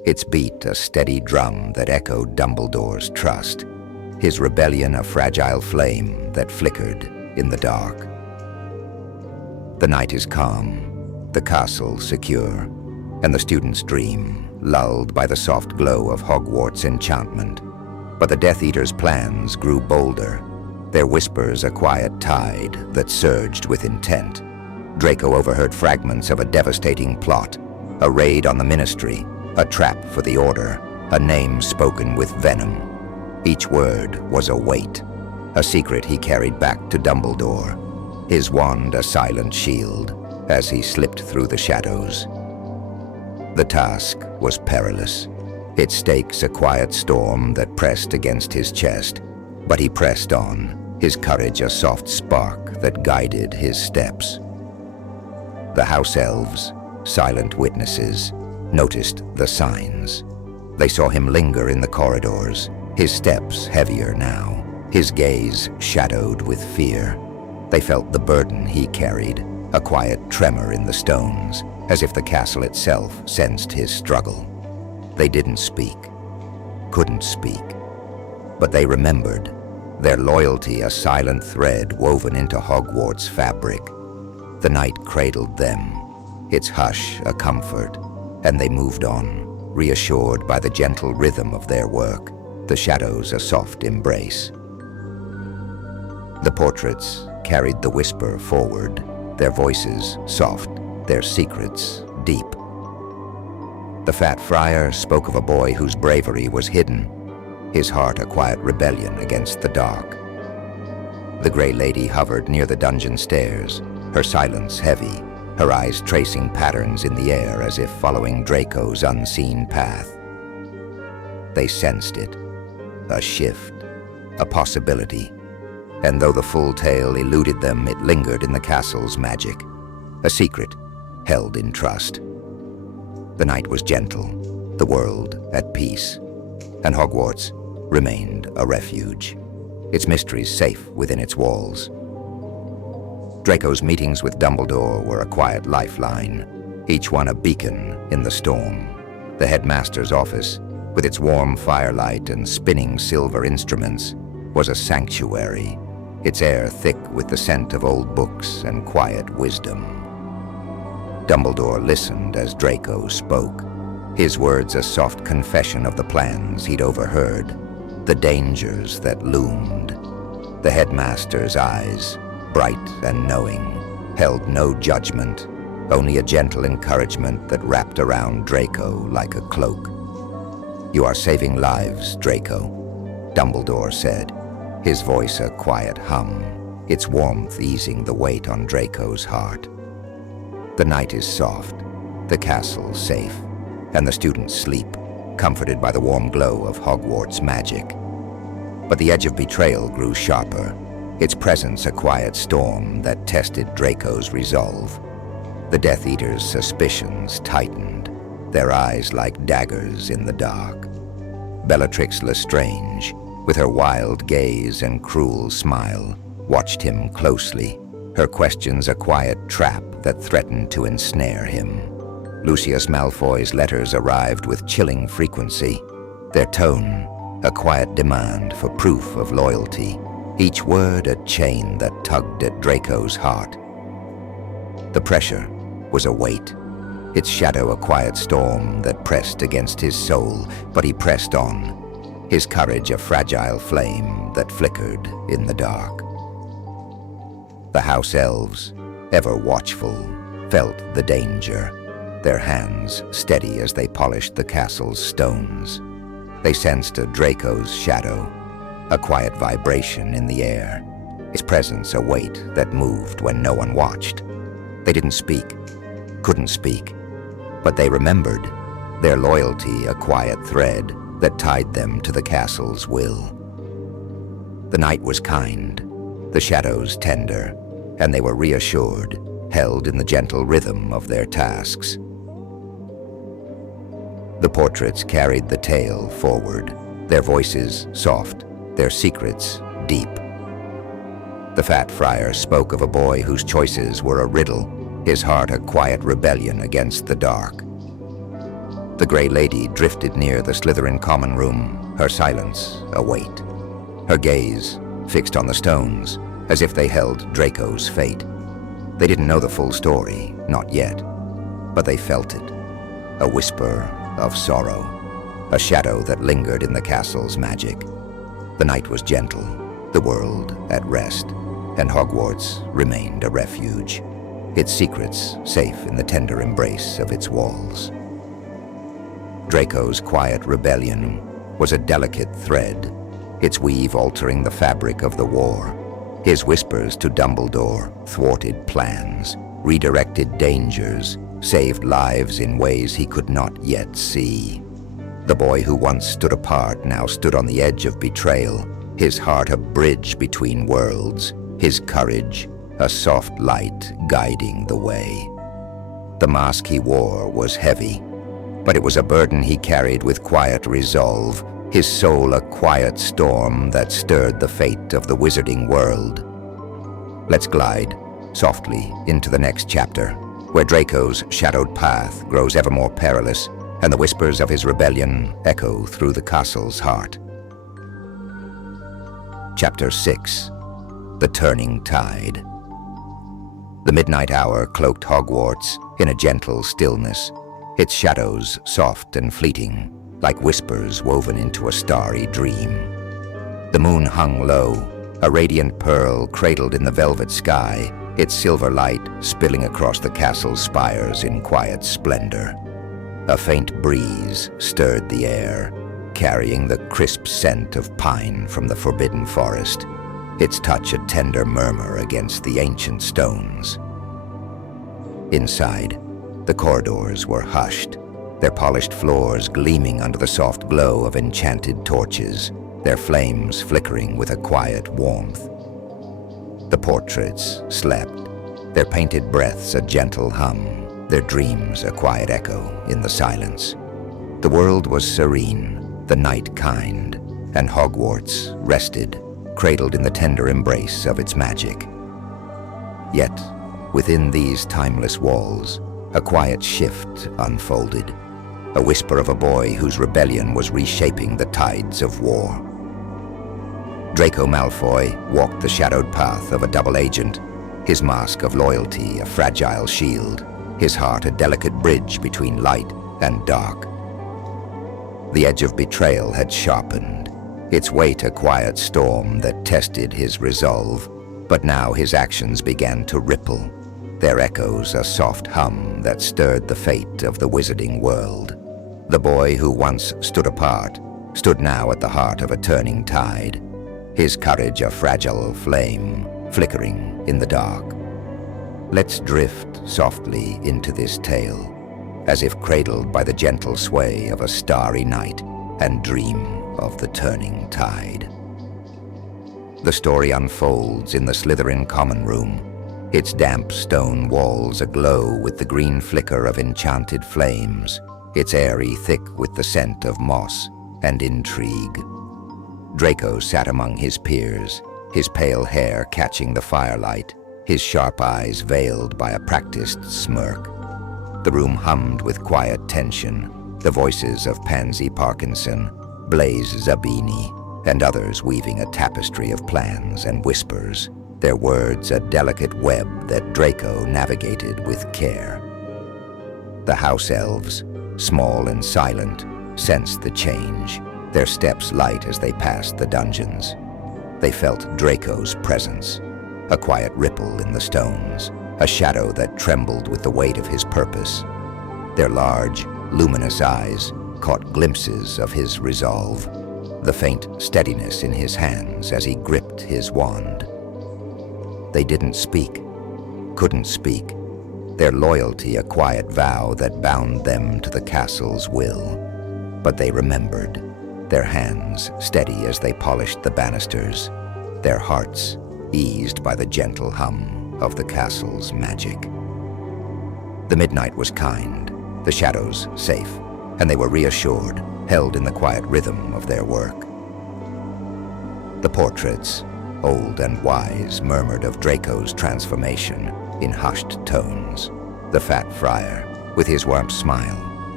its beat a steady drum that echoed Dumbledore's trust, his rebellion a fragile flame that flickered in the dark. The night is calm, the castle secure, and the students dream, lulled by the soft glow of Hogwarts enchantment. But the Death Eater's plans grew bolder, their whispers a quiet tide that surged with intent. Draco overheard fragments of a devastating plot, a raid on the Ministry, a trap for the Order, a name spoken with venom. Each word was a weight, a secret he carried back to Dumbledore, his wand a silent shield as he slipped through the shadows. The task was perilous, its stakes a quiet storm that pressed against his chest, but he pressed on, his courage a soft spark that guided his steps. The house elves, silent witnesses, noticed the signs. They saw him linger in the corridors, his steps heavier now, his gaze shadowed with fear. They felt the burden he carried, a quiet tremor in the stones, as if the castle itself sensed his struggle. They didn't speak, couldn't speak, but they remembered, their loyalty a silent thread woven into Hogwarts' fabric. The night cradled them, its hush a comfort, and they moved on, reassured by the gentle rhythm of their work, the shadows a soft embrace. The portraits carried the whisper forward, their voices soft, their secrets deep. The fat friar spoke of a boy whose bravery was hidden, his heart a quiet rebellion against the dark. The Grey Lady hovered near the dungeon stairs, her silence heavy, her eyes tracing patterns in the air as if following Draco's unseen path. They sensed it, a shift, a possibility, and though the full tale eluded them, it lingered in the castle's magic, a secret held in trust. The night was gentle, the world at peace, and Hogwarts remained a refuge, its mysteries safe within its walls. Draco's meetings with Dumbledore were a quiet lifeline, each one a beacon in the storm. The headmaster's office, with its warm firelight and spinning silver instruments, was a sanctuary, its air thick with the scent of old books and quiet wisdom. Dumbledore listened as Draco spoke, his words a soft confession of the plans he'd overheard, the dangers that loomed. The headmaster's eyes, bright and knowing, held no judgment, only a gentle encouragement that wrapped around Draco like a cloak. "You are saving lives, Draco," Dumbledore said, his voice a quiet hum, its warmth easing the weight on Draco's heart. The night is soft, the castle safe, and the students sleep, comforted by the warm glow of Hogwarts magic. But the edge of betrayal grew sharper, its presence a quiet storm that tested Draco's resolve. The Death Eater's suspicions tightened, their eyes like daggers in the dark. Bellatrix Lestrange, with her wild gaze and cruel smile, watched him closely, her questions a quiet trap that threatened to ensnare him. Lucius Malfoy's letters arrived with chilling frequency, their tone a quiet demand for proof of loyalty, each word a chain that tugged at Draco's heart. The pressure was a weight, its shadow a quiet storm that pressed against his soul, but he pressed on, his courage a fragile flame that flickered in the dark. The house elves, ever watchful, felt the danger, their hands steady as they polished the castle's stones. They sensed a Draco's shadow, a quiet vibration in the air, its presence a weight that moved when no one watched. They didn't speak, couldn't speak, but they remembered, their loyalty a quiet thread that tied them to the castle's will. The night was kind, the shadows tender, and they were reassured, held in the gentle rhythm of their tasks. The portraits carried the tale forward, their voices soft, their secrets deep. The fat friar spoke of a boy whose choices were a riddle, his heart a quiet rebellion against the dark. The Grey Lady drifted near the Slytherin common room, her silence a weight, her gaze fixed on the stones, as if they held Draco's fate. They didn't know the full story, not yet, but they felt it. A whisper of sorrow, a shadow that lingered in the castle's magic. The night was gentle, the world at rest, and Hogwarts remained a refuge, its secrets safe in the tender embrace of its walls. Draco's quiet rebellion was a delicate thread, its weave altering the fabric of the war. His whispers to Dumbledore thwarted plans, redirected dangers, saved lives in ways he could not yet see. The boy who once stood apart now stood on the edge of betrayal, his heart a bridge between worlds, his courage a soft light guiding the way. The mask he wore was heavy, but it was a burden he carried with quiet resolve, his soul a quiet storm that stirred the fate of the wizarding world. Let's glide softly into the next chapter, where Draco's shadowed path grows ever more perilous and the whispers of his rebellion echo through the castle's heart. Chapter 6. The Turning Tide. The midnight hour cloaked Hogwarts in a gentle stillness, its shadows soft and fleeting, like whispers woven into a starry dream. The moon hung low, a radiant pearl cradled in the velvet sky, its silver light spilling across the castle's spires in quiet splendor. A faint breeze stirred the air, carrying the crisp scent of pine from the forbidden forest, its touch a tender murmur against the ancient stones. Inside, the corridors were hushed, their polished floors gleaming under the soft glow of enchanted torches, their flames flickering with a quiet warmth. The portraits slept, their painted breaths a gentle hum, their dreams a quiet echo in the silence. The world was serene, the night kind, and Hogwarts rested, cradled in the tender embrace of its magic. Yet, within these timeless walls, a quiet shift unfolded, a whisper of a boy whose rebellion was reshaping the tides of war. Draco Malfoy walked the shadowed path of a double agent, his mask of loyalty a fragile shield, his heart a delicate bridge between light and dark. The edge of betrayal had sharpened, its weight a quiet storm that tested his resolve, but now his actions began to ripple, their echoes a soft hum that stirred the fate of the wizarding world. The boy who once stood apart stood now at the heart of a turning tide, his courage a fragile flame flickering in the dark. Let's drift softly into this tale, as if cradled by the gentle sway of a starry night, and dream of the turning tide. The story unfolds in the Slytherin common room, its damp stone walls aglow with the green flicker of enchanted flames, its airy thick with the scent of moss and intrigue. Draco sat among his peers, his pale hair catching the firelight, his sharp eyes veiled by a practiced smirk. The room hummed with quiet tension, the voices of Pansy Parkinson, Blaise Zabini, and others weaving a tapestry of plans and whispers, their words a delicate web that Draco navigated with care. The house elves, small and silent, sensed the change, their steps light as they passed the dungeons. They felt Draco's presence, a quiet ripple in the stones, a shadow that trembled with the weight of his purpose. Their large, luminous eyes caught glimpses of his resolve, the faint steadiness in his hands as he gripped his wand. They didn't speak, couldn't speak, their loyalty a quiet vow that bound them to the castle's will. But they remembered, their hands steady as they polished the banisters, their hearts eased by the gentle hum of the castle's magic. The midnight was kind, the shadows safe, and they were reassured, held in the quiet rhythm of their work. The portraits, old and wise, murmured of Draco's transformation in hushed tones. The fat friar, with his warm smile,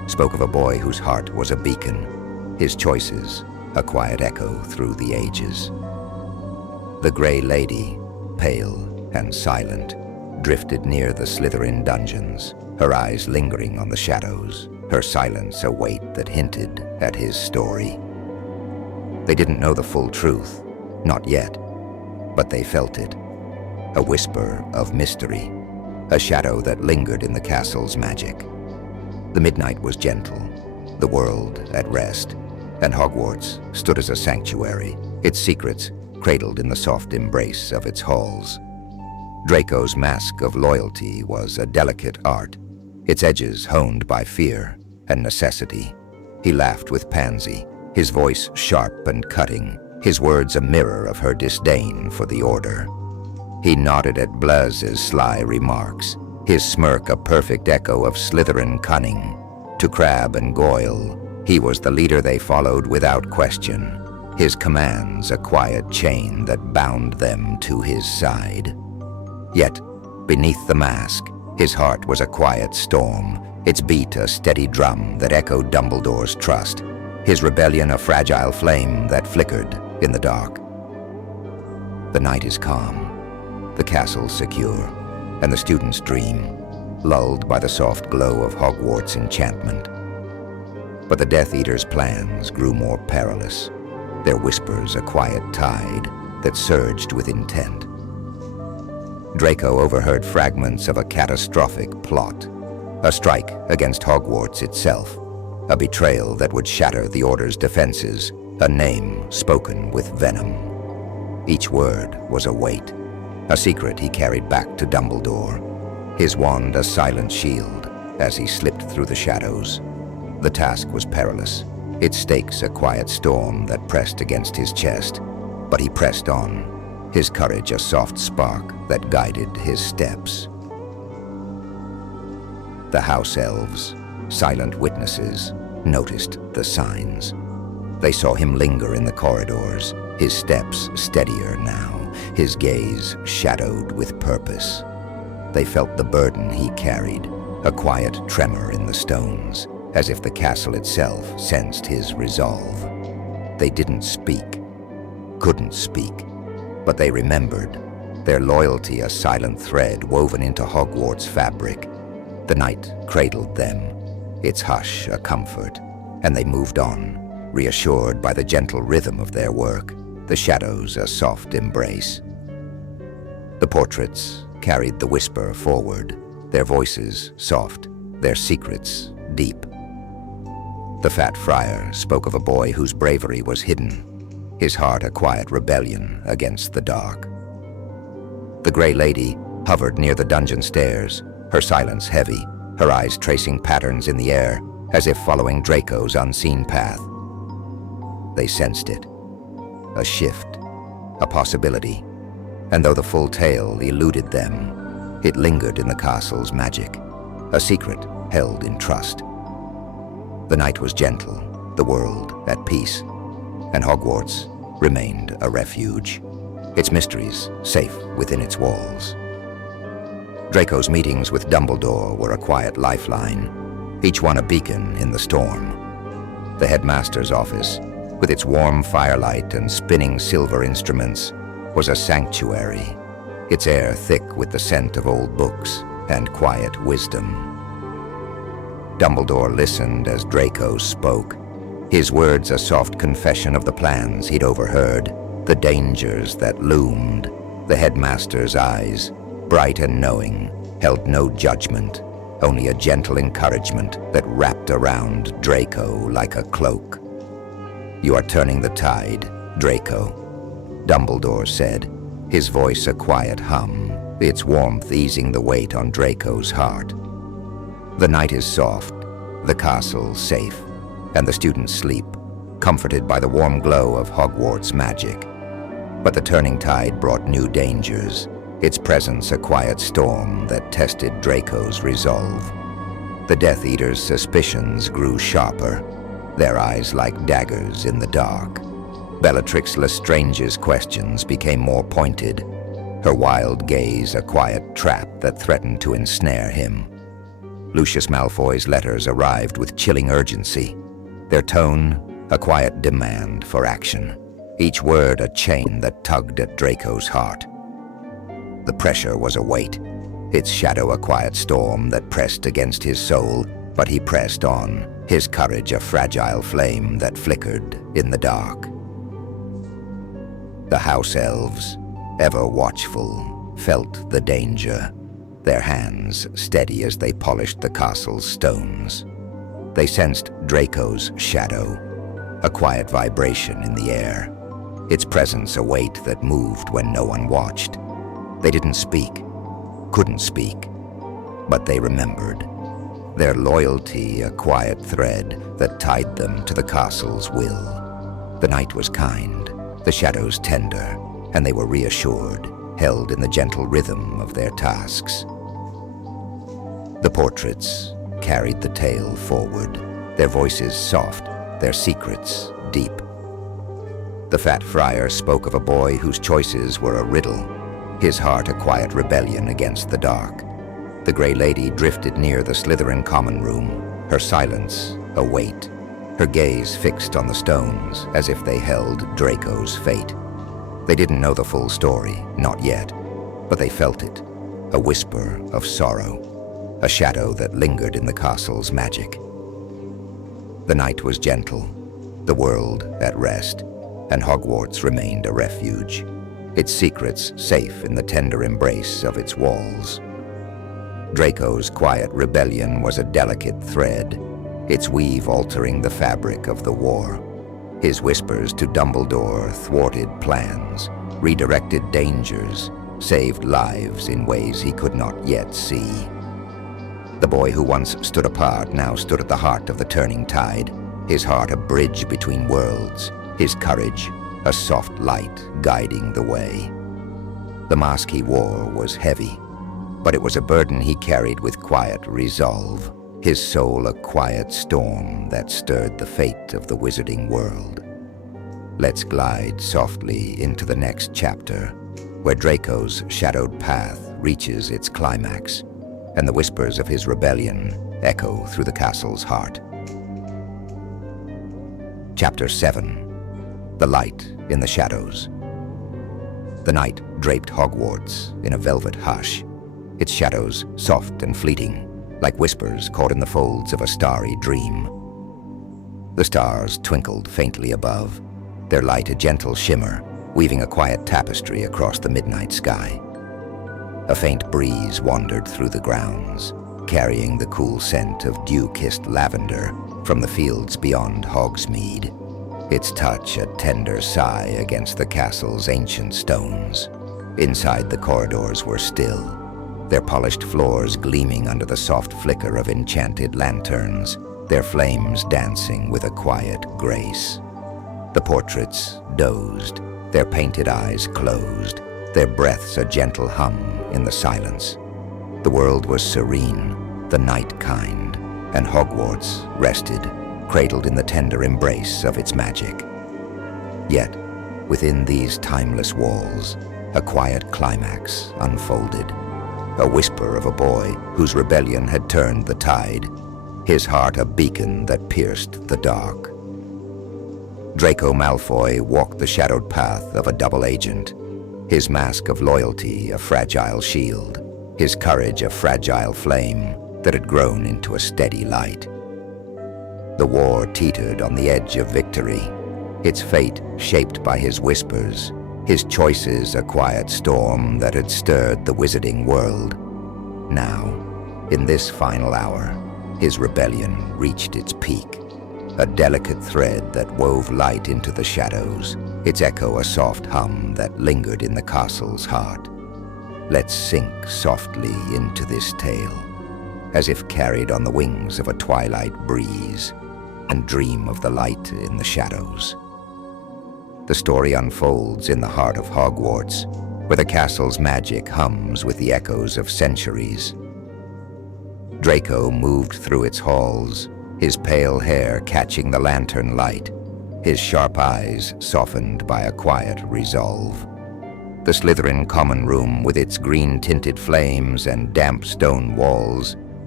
spoke of a boy whose heart was a beacon, his choices a quiet echo through the ages. The Grey Lady, pale and silent, drifted near the Slytherin dungeons, her eyes lingering on the shadows, her silence a weight that hinted at his story. They didn't know the full truth, not yet, but they felt it. A whisper of mystery, a shadow that lingered in the castle's magic. The midnight was gentle, the world at rest, and Hogwarts stood as a sanctuary, its secrets cradled in the soft embrace of its halls. Draco's mask of loyalty was a delicate art, its edges honed by fear and necessity. He laughed with Pansy, his voice sharp and cutting, his words a mirror of her disdain for the Order. He nodded at Blaze's sly remarks, his smirk a perfect echo of Slytherin cunning. To Crabbe and Goyle, he was the leader they followed without question, his commands a quiet chain that bound them to his side. Yet, beneath the mask, his heart was a quiet storm, its beat a steady drum that echoed Dumbledore's trust, his rebellion a fragile flame that flickered in the dark. The night is calm, the castle secure, and the students dream, lulled by the soft glow of Hogwarts enchantment. But the Death Eater's plans grew more perilous, their whispers a quiet tide that surged with intent. Draco overheard fragments of a catastrophic plot, a strike against Hogwarts itself, a betrayal that would shatter the Order's defenses, a name spoken with venom. Each word was a weight, a secret he carried back to Dumbledore, his wand a silent shield as he slipped through the shadows. The task was perilous, its stakes a quiet storm that pressed against his chest, but he pressed on, his courage a soft spark that guided his steps. The house elves, silent witnesses, noticed the signs. They saw him linger in the corridors, his steps steadier now, his gaze shadowed with purpose. They felt the burden he carried, a quiet tremor in the stones, as if the castle itself sensed his resolve. They didn't speak, couldn't speak, but they remembered, their loyalty a silent thread woven into Hogwarts' fabric. The night cradled them, its hush a comfort, and they moved on, reassured by the gentle rhythm of their work, the shadows a soft embrace. The portraits carried the whisper forward, their voices soft, their secrets deep. The fat friar spoke of a boy whose bravery was hidden, his heart a quiet rebellion against the dark. The Grey Lady hovered near the dungeon stairs, her silence heavy, her eyes tracing patterns in the air, as if following Draco's unseen path. They sensed it, a shift, a possibility, and though the full tale eluded them, it lingered in the castle's magic, a secret held in trust. The night was gentle, the world at peace, and Hogwarts remained a refuge, its mysteries safe within its walls. Draco's meetings with Dumbledore were a quiet lifeline, each one a beacon in the storm. The headmaster's office, with its warm firelight and spinning silver instruments, was a sanctuary, its air thick with the scent of old books and quiet wisdom. Dumbledore listened as Draco spoke, his words a soft confession of the plans he'd overheard, the dangers that loomed. The headmaster's eyes, bright and knowing, held no judgment, only a gentle encouragement that wrapped around Draco like a cloak. "You are turning the tide, Draco," Dumbledore said, his voice a quiet hum, its warmth easing the weight on Draco's heart. The night is soft, the castle safe, and the students sleep, comforted by the warm glow of Hogwarts magic. But the turning tide brought new dangers, its presence a quiet storm that tested Draco's resolve. The Death Eater's suspicions grew sharper, their eyes like daggers in the dark. Bellatrix Lestrange's questions became more pointed, her wild gaze a quiet trap that threatened to ensnare him. Lucius Malfoy's letters arrived with chilling urgency. Their tone, a quiet demand for action. Each word a chain that tugged at Draco's heart. The pressure was a weight, its shadow a quiet storm that pressed against his soul, but he pressed on, his courage a fragile flame that flickered in the dark. The house elves, ever watchful, felt the danger, their hands steady as they polished the castle's stones. They sensed Draco's shadow, a quiet vibration in the air, its presence a weight that moved when no one watched. They didn't speak, couldn't speak, but they remembered. Their loyalty a quiet thread that tied them to the castle's will. The night was kind, the shadows tender, and they were reassured, held in the gentle rhythm of their tasks. The portraits carried the tale forward, their voices soft, their secrets deep. The fat friar spoke of a boy whose choices were a riddle, his heart a quiet rebellion against the dark. The Grey Lady drifted near the Slytherin common room, her silence a weight, her gaze fixed on the stones as if they held Draco's fate. They didn't know the full story, not yet, but they felt it, a whisper of sorrow, a shadow that lingered in the castle's magic. The night was gentle, the world at rest, and Hogwarts remained a refuge, its secrets safe in the tender embrace of its walls. Draco's quiet rebellion was a delicate thread, its weave altering the fabric of the war. His whispers to Dumbledore thwarted plans, redirected dangers, saved lives in ways he could not yet see. The boy who once stood apart now stood at the heart of the turning tide, his heart a bridge between worlds, his courage a soft light guiding the way. The mask he wore was heavy, but it was a burden he carried with quiet resolve, his soul a quiet storm that stirred the fate of the wizarding world. Let's glide softly into the next chapter, where Draco's shadowed path reaches its climax, and the whispers of his rebellion echo through the castle's heart. Chapter 7. The Light in the Shadows. The night draped Hogwarts in a velvet hush, its shadows soft and fleeting, like whispers caught in the folds of a starry dream. The stars twinkled faintly above, their light a gentle shimmer, weaving a quiet tapestry across the midnight sky. A faint breeze wandered through the grounds, carrying the cool scent of dew-kissed lavender from the fields beyond Hogsmeade, its touch a tender sigh against the castle's ancient stones. Inside, the corridors were still, their polished floors gleaming under the soft flicker of enchanted lanterns, their flames dancing with a quiet grace. The portraits dozed, their painted eyes closed, their breaths a gentle hum in the silence. The world was serene, the night kind, and Hogwarts rested, cradled in the tender embrace of its magic. Yet, within these timeless walls, a quiet climax unfolded. A whisper of a boy whose rebellion had turned the tide, his heart a beacon that pierced the dark. Draco Malfoy walked the shadowed path of a double agent, his mask of loyalty a fragile shield, his courage a fragile flame that had grown into a steady light. The war teetered on the edge of victory, its fate shaped by his whispers, his choices a quiet storm that had stirred the wizarding world. Now, in this final hour, his rebellion reached its peak, a delicate thread that wove light into the shadows, its echo a soft hum that lingered in the castle's heart. Let's sink softly into this tale, as if carried on the wings of a twilight breeze, and dream of the light in the shadows. The story unfolds in the heart of Hogwarts, where the castle's magic hums with the echoes of centuries. Draco moved through its halls, his pale hair catching the lantern light, his sharp eyes softened by a quiet resolve. The Slytherin common room with its green-tinted flames and damp stone walls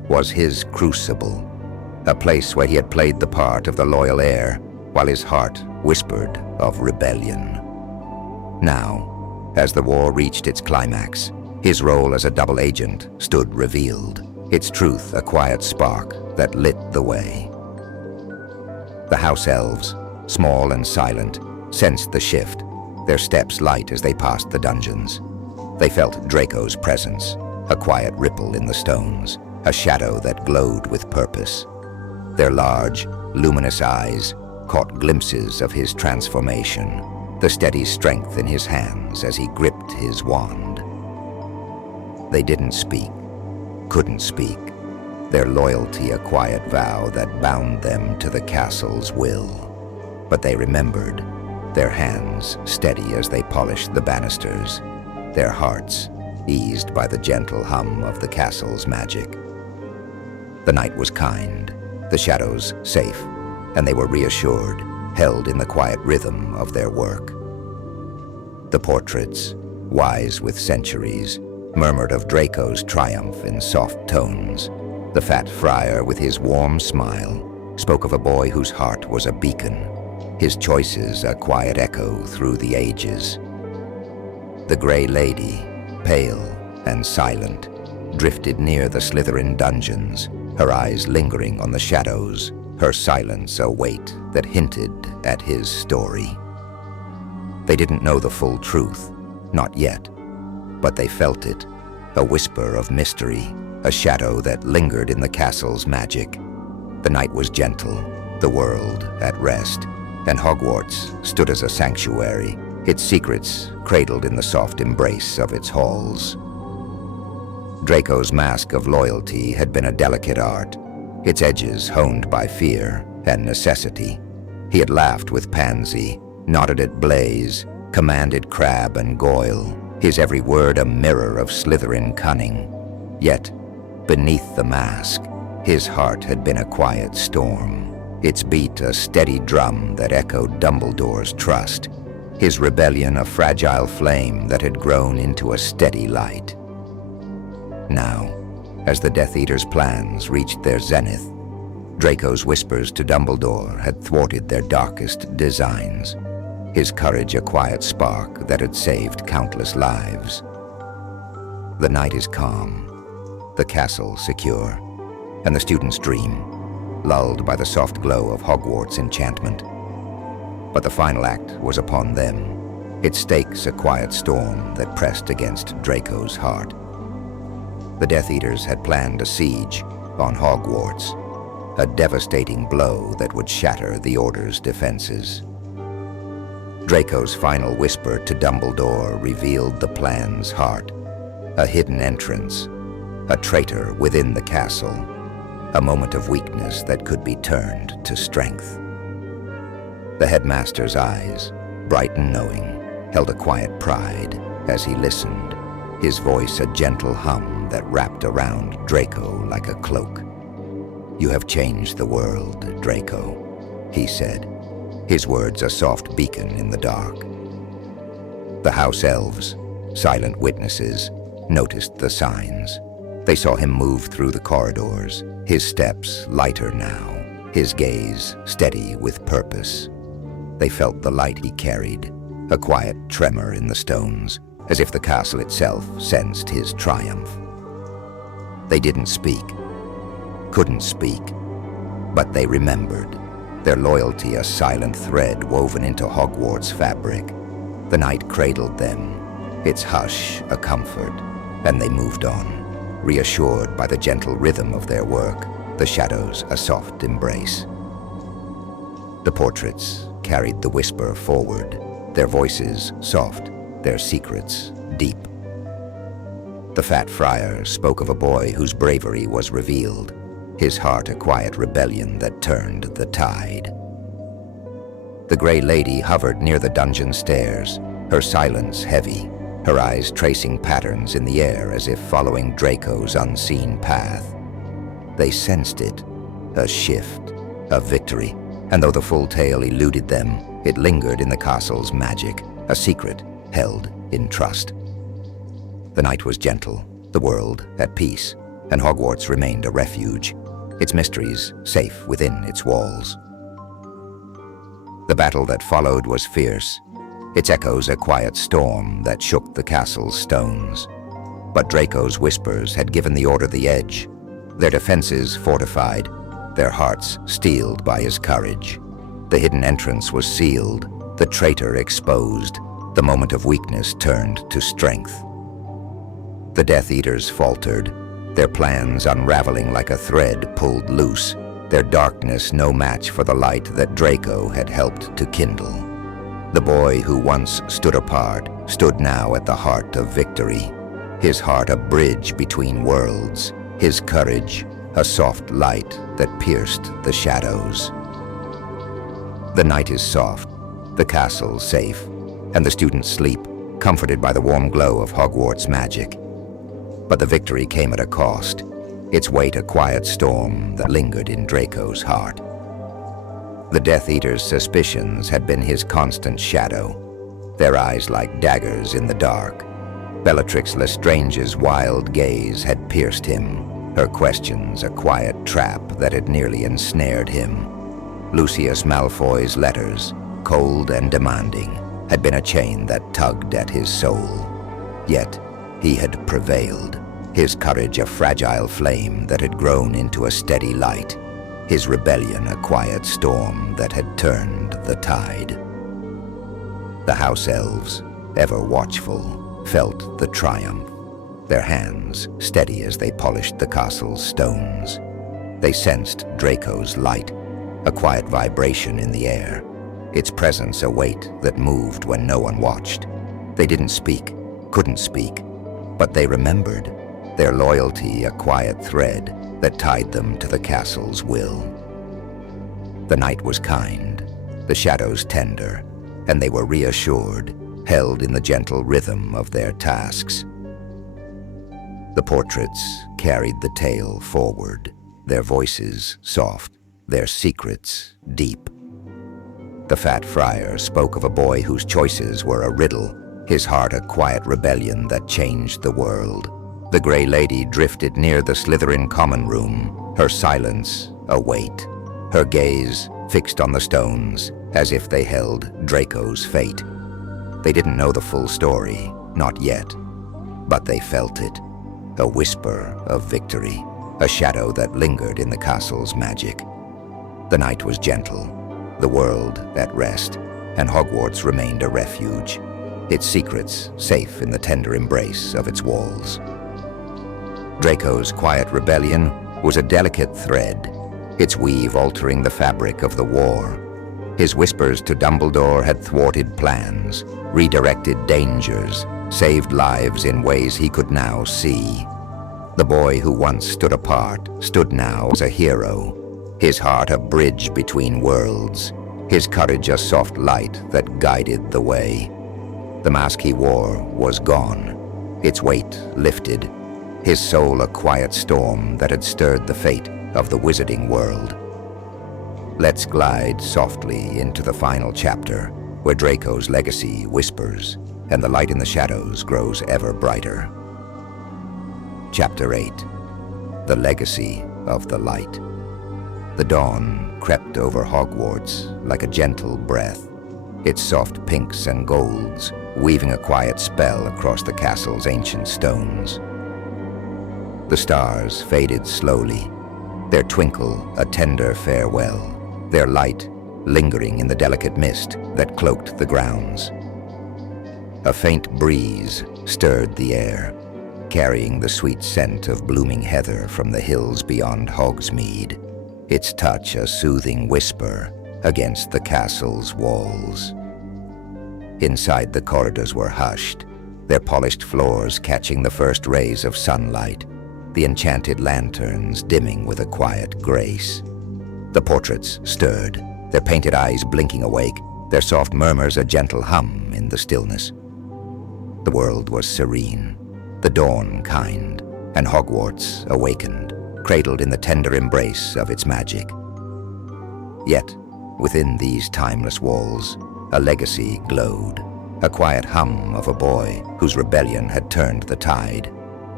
was his crucible, a place where he had played the part of the loyal heir while his heart whispered of rebellion. Now, as the war reached its climax, his role as a double agent stood revealed, its truth a quiet spark that lit the way. The house elves, small and silent, sensed the shift, their steps light as they passed the dungeons. They felt Draco's presence, a quiet ripple in the stones, a shadow that glowed with purpose. Their large, luminous eyes caught glimpses of his transformation, the steady strength in his hands as he gripped his wand. They didn't speak, couldn't speak, their loyalty a quiet vow that bound them to the castle's will. But they remembered, their hands steady as they polished the banisters, their hearts eased by the gentle hum of the castle's magic. The night was kind, the shadows safe, and they were reassured, held in the quiet rhythm of their work. The portraits, wise with centuries, murmured of Draco's triumph in soft tones. The fat friar, with his warm smile, spoke of a boy whose heart was a beacon, his choices a quiet echo through the ages. The Grey Lady, pale and silent, drifted near the Slytherin dungeons, her eyes lingering on the shadows, her silence a weight that hinted at his story. They didn't know the full truth, not yet, but they felt it, a whisper of mystery, a shadow that lingered in the castle's magic. The night was gentle, the world at rest, and Hogwarts stood as a sanctuary, its secrets cradled in the soft embrace of its halls. Draco's mask of loyalty had been a delicate art, its edges honed by fear and necessity. He had laughed with Pansy, nodded at Blaze, commanded Crabbe and Goyle, his every word a mirror of Slytherin cunning. Yet, beneath the mask, his heart had been a quiet storm, its beat a steady drum that echoed Dumbledore's trust, his rebellion a fragile flame that had grown into a steady light. Now, as the Death Eater's plans reached their zenith, Draco's whispers to Dumbledore had thwarted their darkest designs, his courage a quiet spark that had saved countless lives. The night is calm, the castle secure, and the students dream, lulled by the soft glow of Hogwarts enchantment. But the final act was upon them, its stakes a quiet storm that pressed against Draco's heart. The Death Eaters had planned a siege on Hogwarts, a devastating blow that would shatter the Order's defenses. Draco's final whisper to Dumbledore revealed the plan's heart, a hidden entrance, a traitor within the castle, a moment of weakness that could be turned to strength. The headmaster's eyes, bright and knowing, held a quiet pride as he listened, his voice a gentle hum that wrapped around Draco like a cloak. "You have changed the world, Draco," he said, his words a soft beacon in the dark. The house elves, silent witnesses, noticed the signs. They saw him move through the corridors, his steps lighter now, his gaze steady with purpose. They felt the light he carried, a quiet tremor in the stones, as if the castle itself sensed his triumph. They didn't speak, couldn't speak, but they remembered, their loyalty a silent thread woven into Hogwarts fabric. The night cradled them, its hush a comfort, and they moved on, reassured by the gentle rhythm of their work, the shadows a soft embrace. The portraits carried the whisper forward, their voices soft, their secrets deep. The fat friar spoke of a boy whose bravery was revealed, his heart a quiet rebellion that turned the tide. The Grey Lady hovered near the dungeon stairs, her silence heavy, her eyes tracing patterns in the air as if following Draco's unseen path. They sensed it, a shift, a victory, and though the full tale eluded them, it lingered in the castle's magic, a secret held in trust. The night was gentle, the world at peace, and Hogwarts remained a refuge, its mysteries safe within its walls. The battle that followed was fierce, its echoes a quiet storm that shook the castle's stones. But Draco's whispers had given the Order the edge, their defenses fortified, their hearts steeled by his courage. The hidden entrance was sealed, the traitor exposed, the moment of weakness turned to strength. The Death Eaters faltered, their plans unraveling like a thread pulled loose, their darkness no match for the light that Draco had helped to kindle. The boy who once stood apart stood now at the heart of victory, his heart a bridge between worlds, his courage a soft light that pierced the shadows. The night is soft, the castle safe, and the students sleep, comforted by the warm glow of Hogwarts magic. But the victory came at a cost, its weight a quiet storm that lingered in Draco's heart. The Death Eater's suspicions had been his constant shadow, their eyes like daggers in the dark. Bellatrix Lestrange's wild gaze had pierced him, her questions a quiet trap that had nearly ensnared him. Lucius Malfoy's letters, cold and demanding, had been a chain that tugged at his soul. Yet he had prevailed, his courage a fragile flame that had grown into a steady light, his rebellion a quiet storm that had turned the tide. The house elves, ever watchful, felt the triumph, their hands steady as they polished the castle's stones. They sensed Draco's light, a quiet vibration in the air, its presence a weight that moved when no one watched. They didn't speak, couldn't speak, but they remembered, their loyalty a quiet thread that tied them to the castle's will. The night was kind, the shadows tender, and they were reassured, held in the gentle rhythm of their tasks. The portraits carried the tale forward, their voices soft, their secrets deep. The fat friar spoke of a boy whose choices were a riddle, his heart a quiet rebellion that changed the world. The Grey Lady drifted near the Slytherin common room, her silence a weight, her gaze fixed on the stones as if they held Draco's fate. They didn't know the full story, not yet, but they felt it, a whisper of victory, a shadow that lingered in the castle's magic. The night was gentle, the world at rest, and Hogwarts remained a refuge, its secrets safe in the tender embrace of its walls. Draco's quiet rebellion was a delicate thread, its weave altering the fabric of the war. His whispers to Dumbledore had thwarted plans, redirected dangers, saved lives in ways he could now see. The boy who once stood apart stood now as a hero, his heart a bridge between worlds, his courage a soft light that guided the way. The mask he wore was gone, its weight lifted, his soul a quiet storm that had stirred the fate of the wizarding world. Let's glide softly into the final chapter, where Draco's legacy whispers, and the light in the shadows grows ever brighter. Chapter 8. The Legacy of the Light. The dawn crept over Hogwarts like a gentle breath, its soft pinks and golds weaving a quiet spell across the castle's ancient stones. The stars faded slowly, their twinkle a tender farewell, their light lingering in the delicate mist that cloaked the grounds. A faint breeze stirred the air, carrying the sweet scent of blooming heather from the hills beyond Hogsmeade, its touch a soothing whisper against the castle's walls. Inside, the corridors were hushed, their polished floors catching the first rays of sunlight, the enchanted lanterns dimming with a quiet grace. The portraits stirred, their painted eyes blinking awake, their soft murmurs a gentle hum in the stillness. The world was serene, the dawn kind, and Hogwarts awakened, cradled in the tender embrace of its magic. Yet, within these timeless walls, a legacy glowed, a quiet hum of a boy whose rebellion had turned the tide.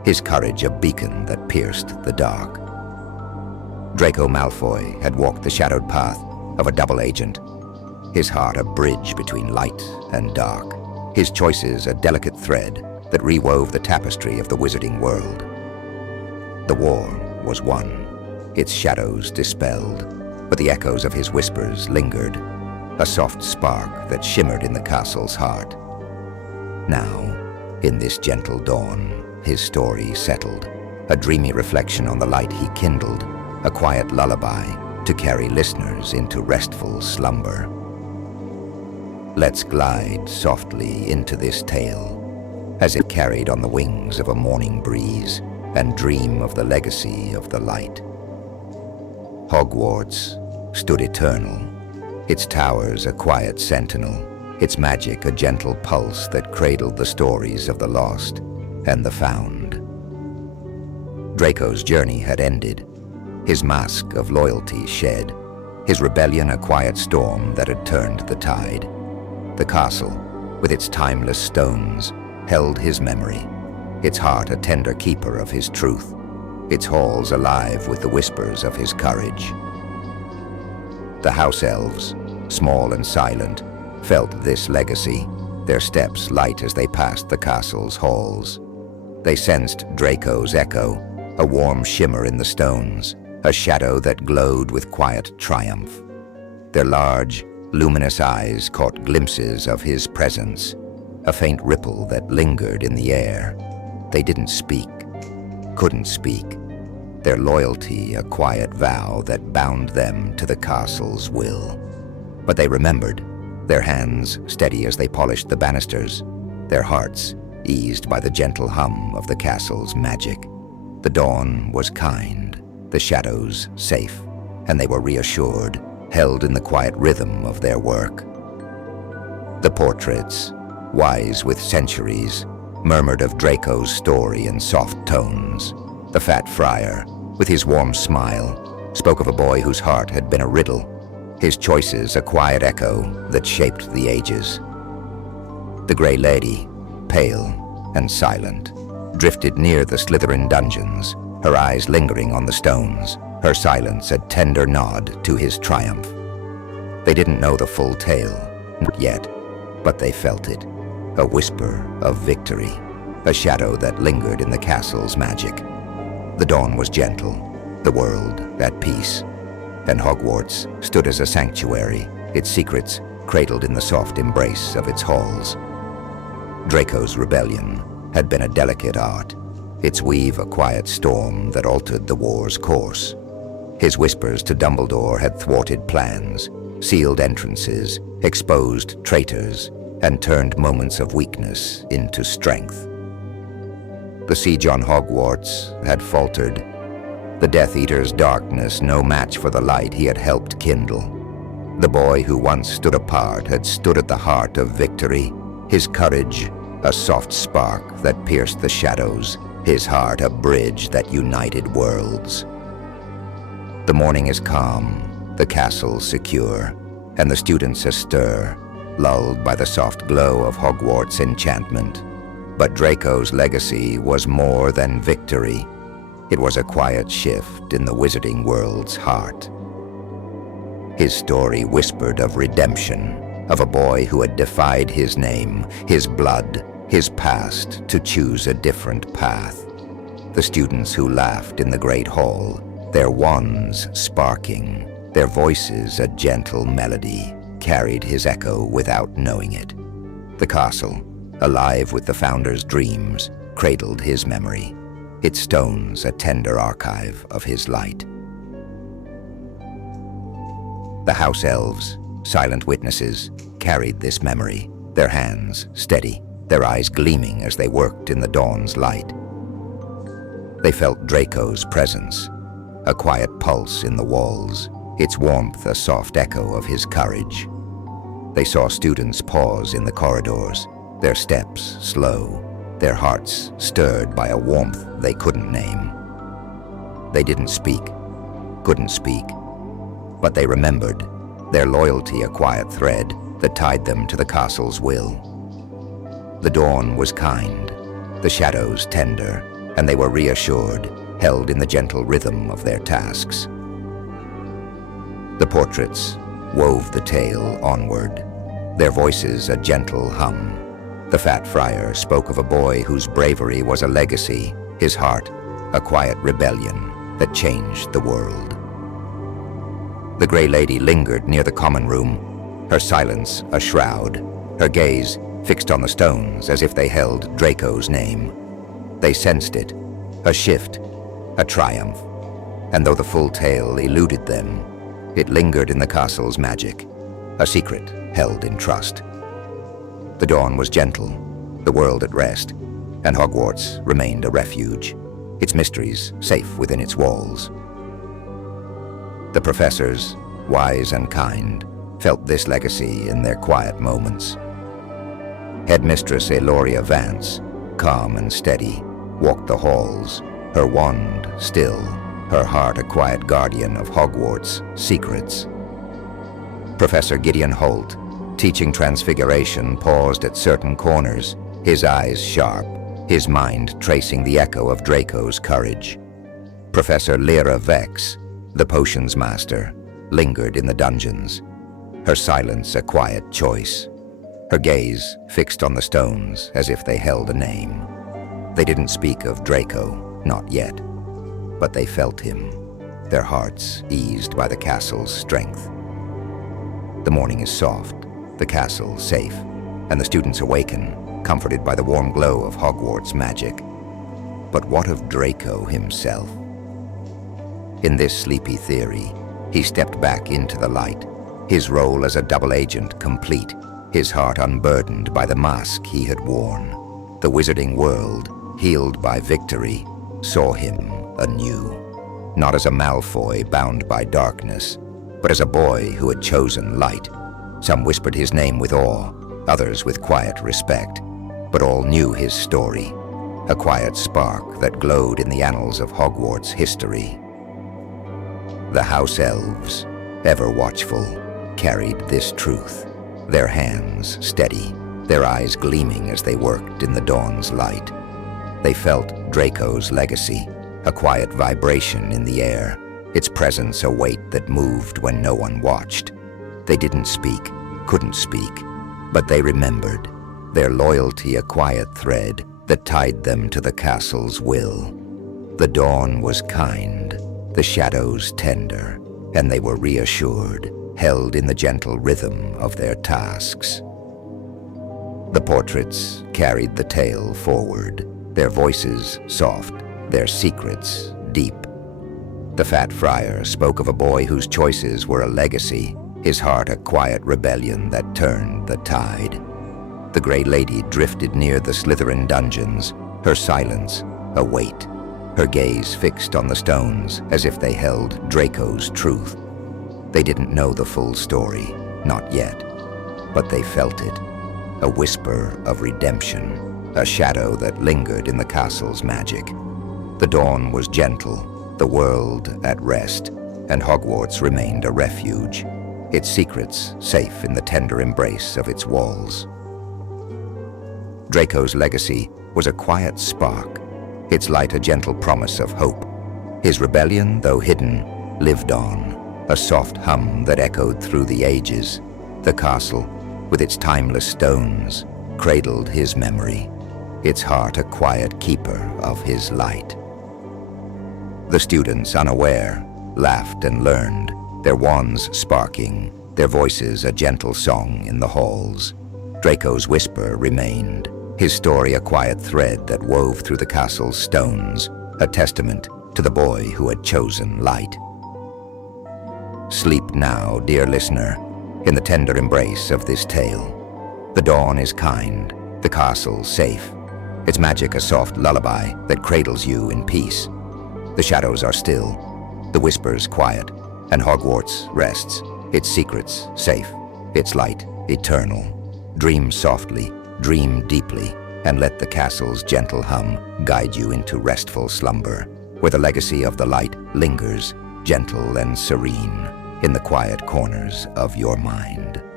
his courage a beacon that pierced the dark. Draco Malfoy had walked the shadowed path of a double agent, his heart a bridge between light and dark, his choices a delicate thread that rewove the tapestry of the wizarding world. The war was won, its shadows dispelled, but the echoes of his whispers lingered, a soft spark that shimmered in the castle's heart. Now, in this gentle dawn, his story settled, a dreamy reflection on the light he kindled, a quiet lullaby to carry listeners into restful slumber. Let's glide softly into this tale, as it carried on the wings of a morning breeze, and dream of the legacy of the light. Hogwarts stood eternal, its towers a quiet sentinel, its magic a gentle pulse that cradled the stories of the lost and the found. Draco's journey had ended, his mask of loyalty shed, his rebellion a quiet storm that had turned the tide. The castle, with its timeless stones, held his memory, its heart a tender keeper of his truth, its halls alive with the whispers of his courage. The house elves, small and silent, felt this legacy, their steps light as they passed the castle's halls. They sensed Draco's echo, a warm shimmer in the stones, a shadow that glowed with quiet triumph. Their large, luminous eyes caught glimpses of his presence, a faint ripple that lingered in the air. They didn't speak, couldn't speak, their loyalty a quiet vow that bound them to the castle's will. But they remembered, their hands steady as they polished the banisters, their hearts eased by the gentle hum of the castle's magic. The dawn was kind, the shadows safe, and they were reassured, held in the quiet rhythm of their work. The portraits, wise with centuries, murmured of Draco's story in soft tones. The fat friar, with his warm smile, spoke of a boy whose heart had been a riddle, his choices a quiet echo that shaped the ages. The Grey Lady, pale and silent, drifted near the Slytherin dungeons, her eyes lingering on the stones, her silence a tender nod to his triumph. They didn't know the full tale, not yet, but they felt it, a whisper of victory, a shadow that lingered in the castle's magic. The dawn was gentle, the world at peace, and Hogwarts stood as a sanctuary, its secrets cradled in the soft embrace of its halls. Draco's rebellion had been a delicate art, its weave a quiet storm that altered the war's course. His whispers to Dumbledore had thwarted plans, sealed entrances, exposed traitors, and turned moments of weakness into strength. The siege on Hogwarts had faltered, the Death Eater's darkness no match for the light he had helped kindle. The boy who once stood apart had stood at the heart of victory, his courage a soft spark that pierced the shadows, his heart a bridge that united worlds. The morning is calm, the castle secure, and the students astir, lulled by the soft glow of Hogwarts enchantment. But Draco's legacy was more than victory. It was a quiet shift in the wizarding world's heart. His story whispered of redemption, of a boy who had defied his name, his blood, his past to choose a different path. The students who laughed in the great hall, their wands sparking, their voices a gentle melody, carried his echo without knowing it. The castle, alive with the founder's dreams, cradled his memory, its stones a tender archive of his light. The house elves, silent witnesses, carried this memory, their hands steady, their eyes gleaming as they worked in the dawn's light. They felt Draco's presence, a quiet pulse in the walls, its warmth a soft echo of his courage. They saw students pause in the corridors, their steps slow, their hearts stirred by a warmth they couldn't name. They didn't speak, couldn't speak, but they remembered, their loyalty a quiet thread that tied them to the castle's will. The dawn was kind, the shadows tender, and they were reassured, held in the gentle rhythm of their tasks. The portraits wove the tale onward, their voices a gentle hum. The fat friar spoke of a boy whose bravery was a legacy, his heart a quiet rebellion that changed the world. The Grey Lady lingered near the common room, her silence a shroud, her gaze fixed on the stones as if they held Draco's name. They sensed it, a shift, a triumph, and though the full tale eluded them, it lingered in the castle's magic, a secret held in trust. The dawn was gentle, the world at rest, and Hogwarts remained a refuge, its mysteries safe within its walls. The professors, wise and kind, felt this legacy in their quiet moments. Headmistress Eloria Vance, calm and steady, walked the halls, her wand still, her heart a quiet guardian of Hogwarts' secrets. Professor Gideon Holt, teaching Transfiguration, paused at certain corners, his eyes sharp, his mind tracing the echo of Draco's courage. Professor Lyra Vex, the potions master, lingered in the dungeons, her silence a quiet choice, her gaze fixed on the stones as if they held a name. They didn't speak of Draco, not yet, but they felt him, their hearts eased by the castle's strength. The morning is soft, the castle safe, and the students awaken, comforted by the warm glow of Hogwarts magic. But what of Draco himself? In this sleepy theory, he stepped back into the light, his role as a double agent complete, his heart unburdened by the mask he had worn. The wizarding world, healed by victory, saw him anew, not as a Malfoy bound by darkness, but as a boy who had chosen light. Some whispered his name with awe, others with quiet respect, but all knew his story, a quiet spark that glowed in the annals of Hogwarts history. The house elves, ever watchful, carried this truth, their hands steady, their eyes gleaming as they worked in the dawn's light. They felt Draco's legacy, a quiet vibration in the air, its presence a weight that moved when no one watched. They didn't speak, couldn't speak, but they remembered, their loyalty a quiet thread that tied them to the castle's will. The dawn was kind, the shadows tender, and they were reassured, held in the gentle rhythm of their tasks. The portraits carried the tale forward, their voices soft, their secrets deep. The fat friar spoke of a boy whose choices were a legacy, his heart a quiet rebellion that turned the tide. The Grey Lady drifted near the Slytherin dungeons, her silence a weight, her gaze fixed on the stones as if they held Draco's truth. They didn't know the full story, not yet, but they felt it, a whisper of redemption, a shadow that lingered in the castle's magic. The dawn was gentle, the world at rest, and Hogwarts remained a refuge, its secrets safe in the tender embrace of its walls. Draco's legacy was a quiet spark, its light a gentle promise of hope. His rebellion, though hidden, lived on, a soft hum that echoed through the ages. The castle, with its timeless stones, cradled his memory, its heart a quiet keeper of his light. The students, unaware, laughed and learned, their wands sparking, their voices a gentle song in the halls. Draco's whisper remained, his story a quiet thread that wove through the castle's stones, a testament to the boy who had chosen light. Sleep now, dear listener, in the tender embrace of this tale. The dawn is kind, the castle safe, its magic a soft lullaby that cradles you in peace. The shadows are still, the whispers quiet, and Hogwarts rests, its secrets safe, its light eternal. Dream softly, dream deeply, and let the castle's gentle hum guide you into restful slumber, where the legacy of the light lingers, gentle and serene, in the quiet corners of your mind.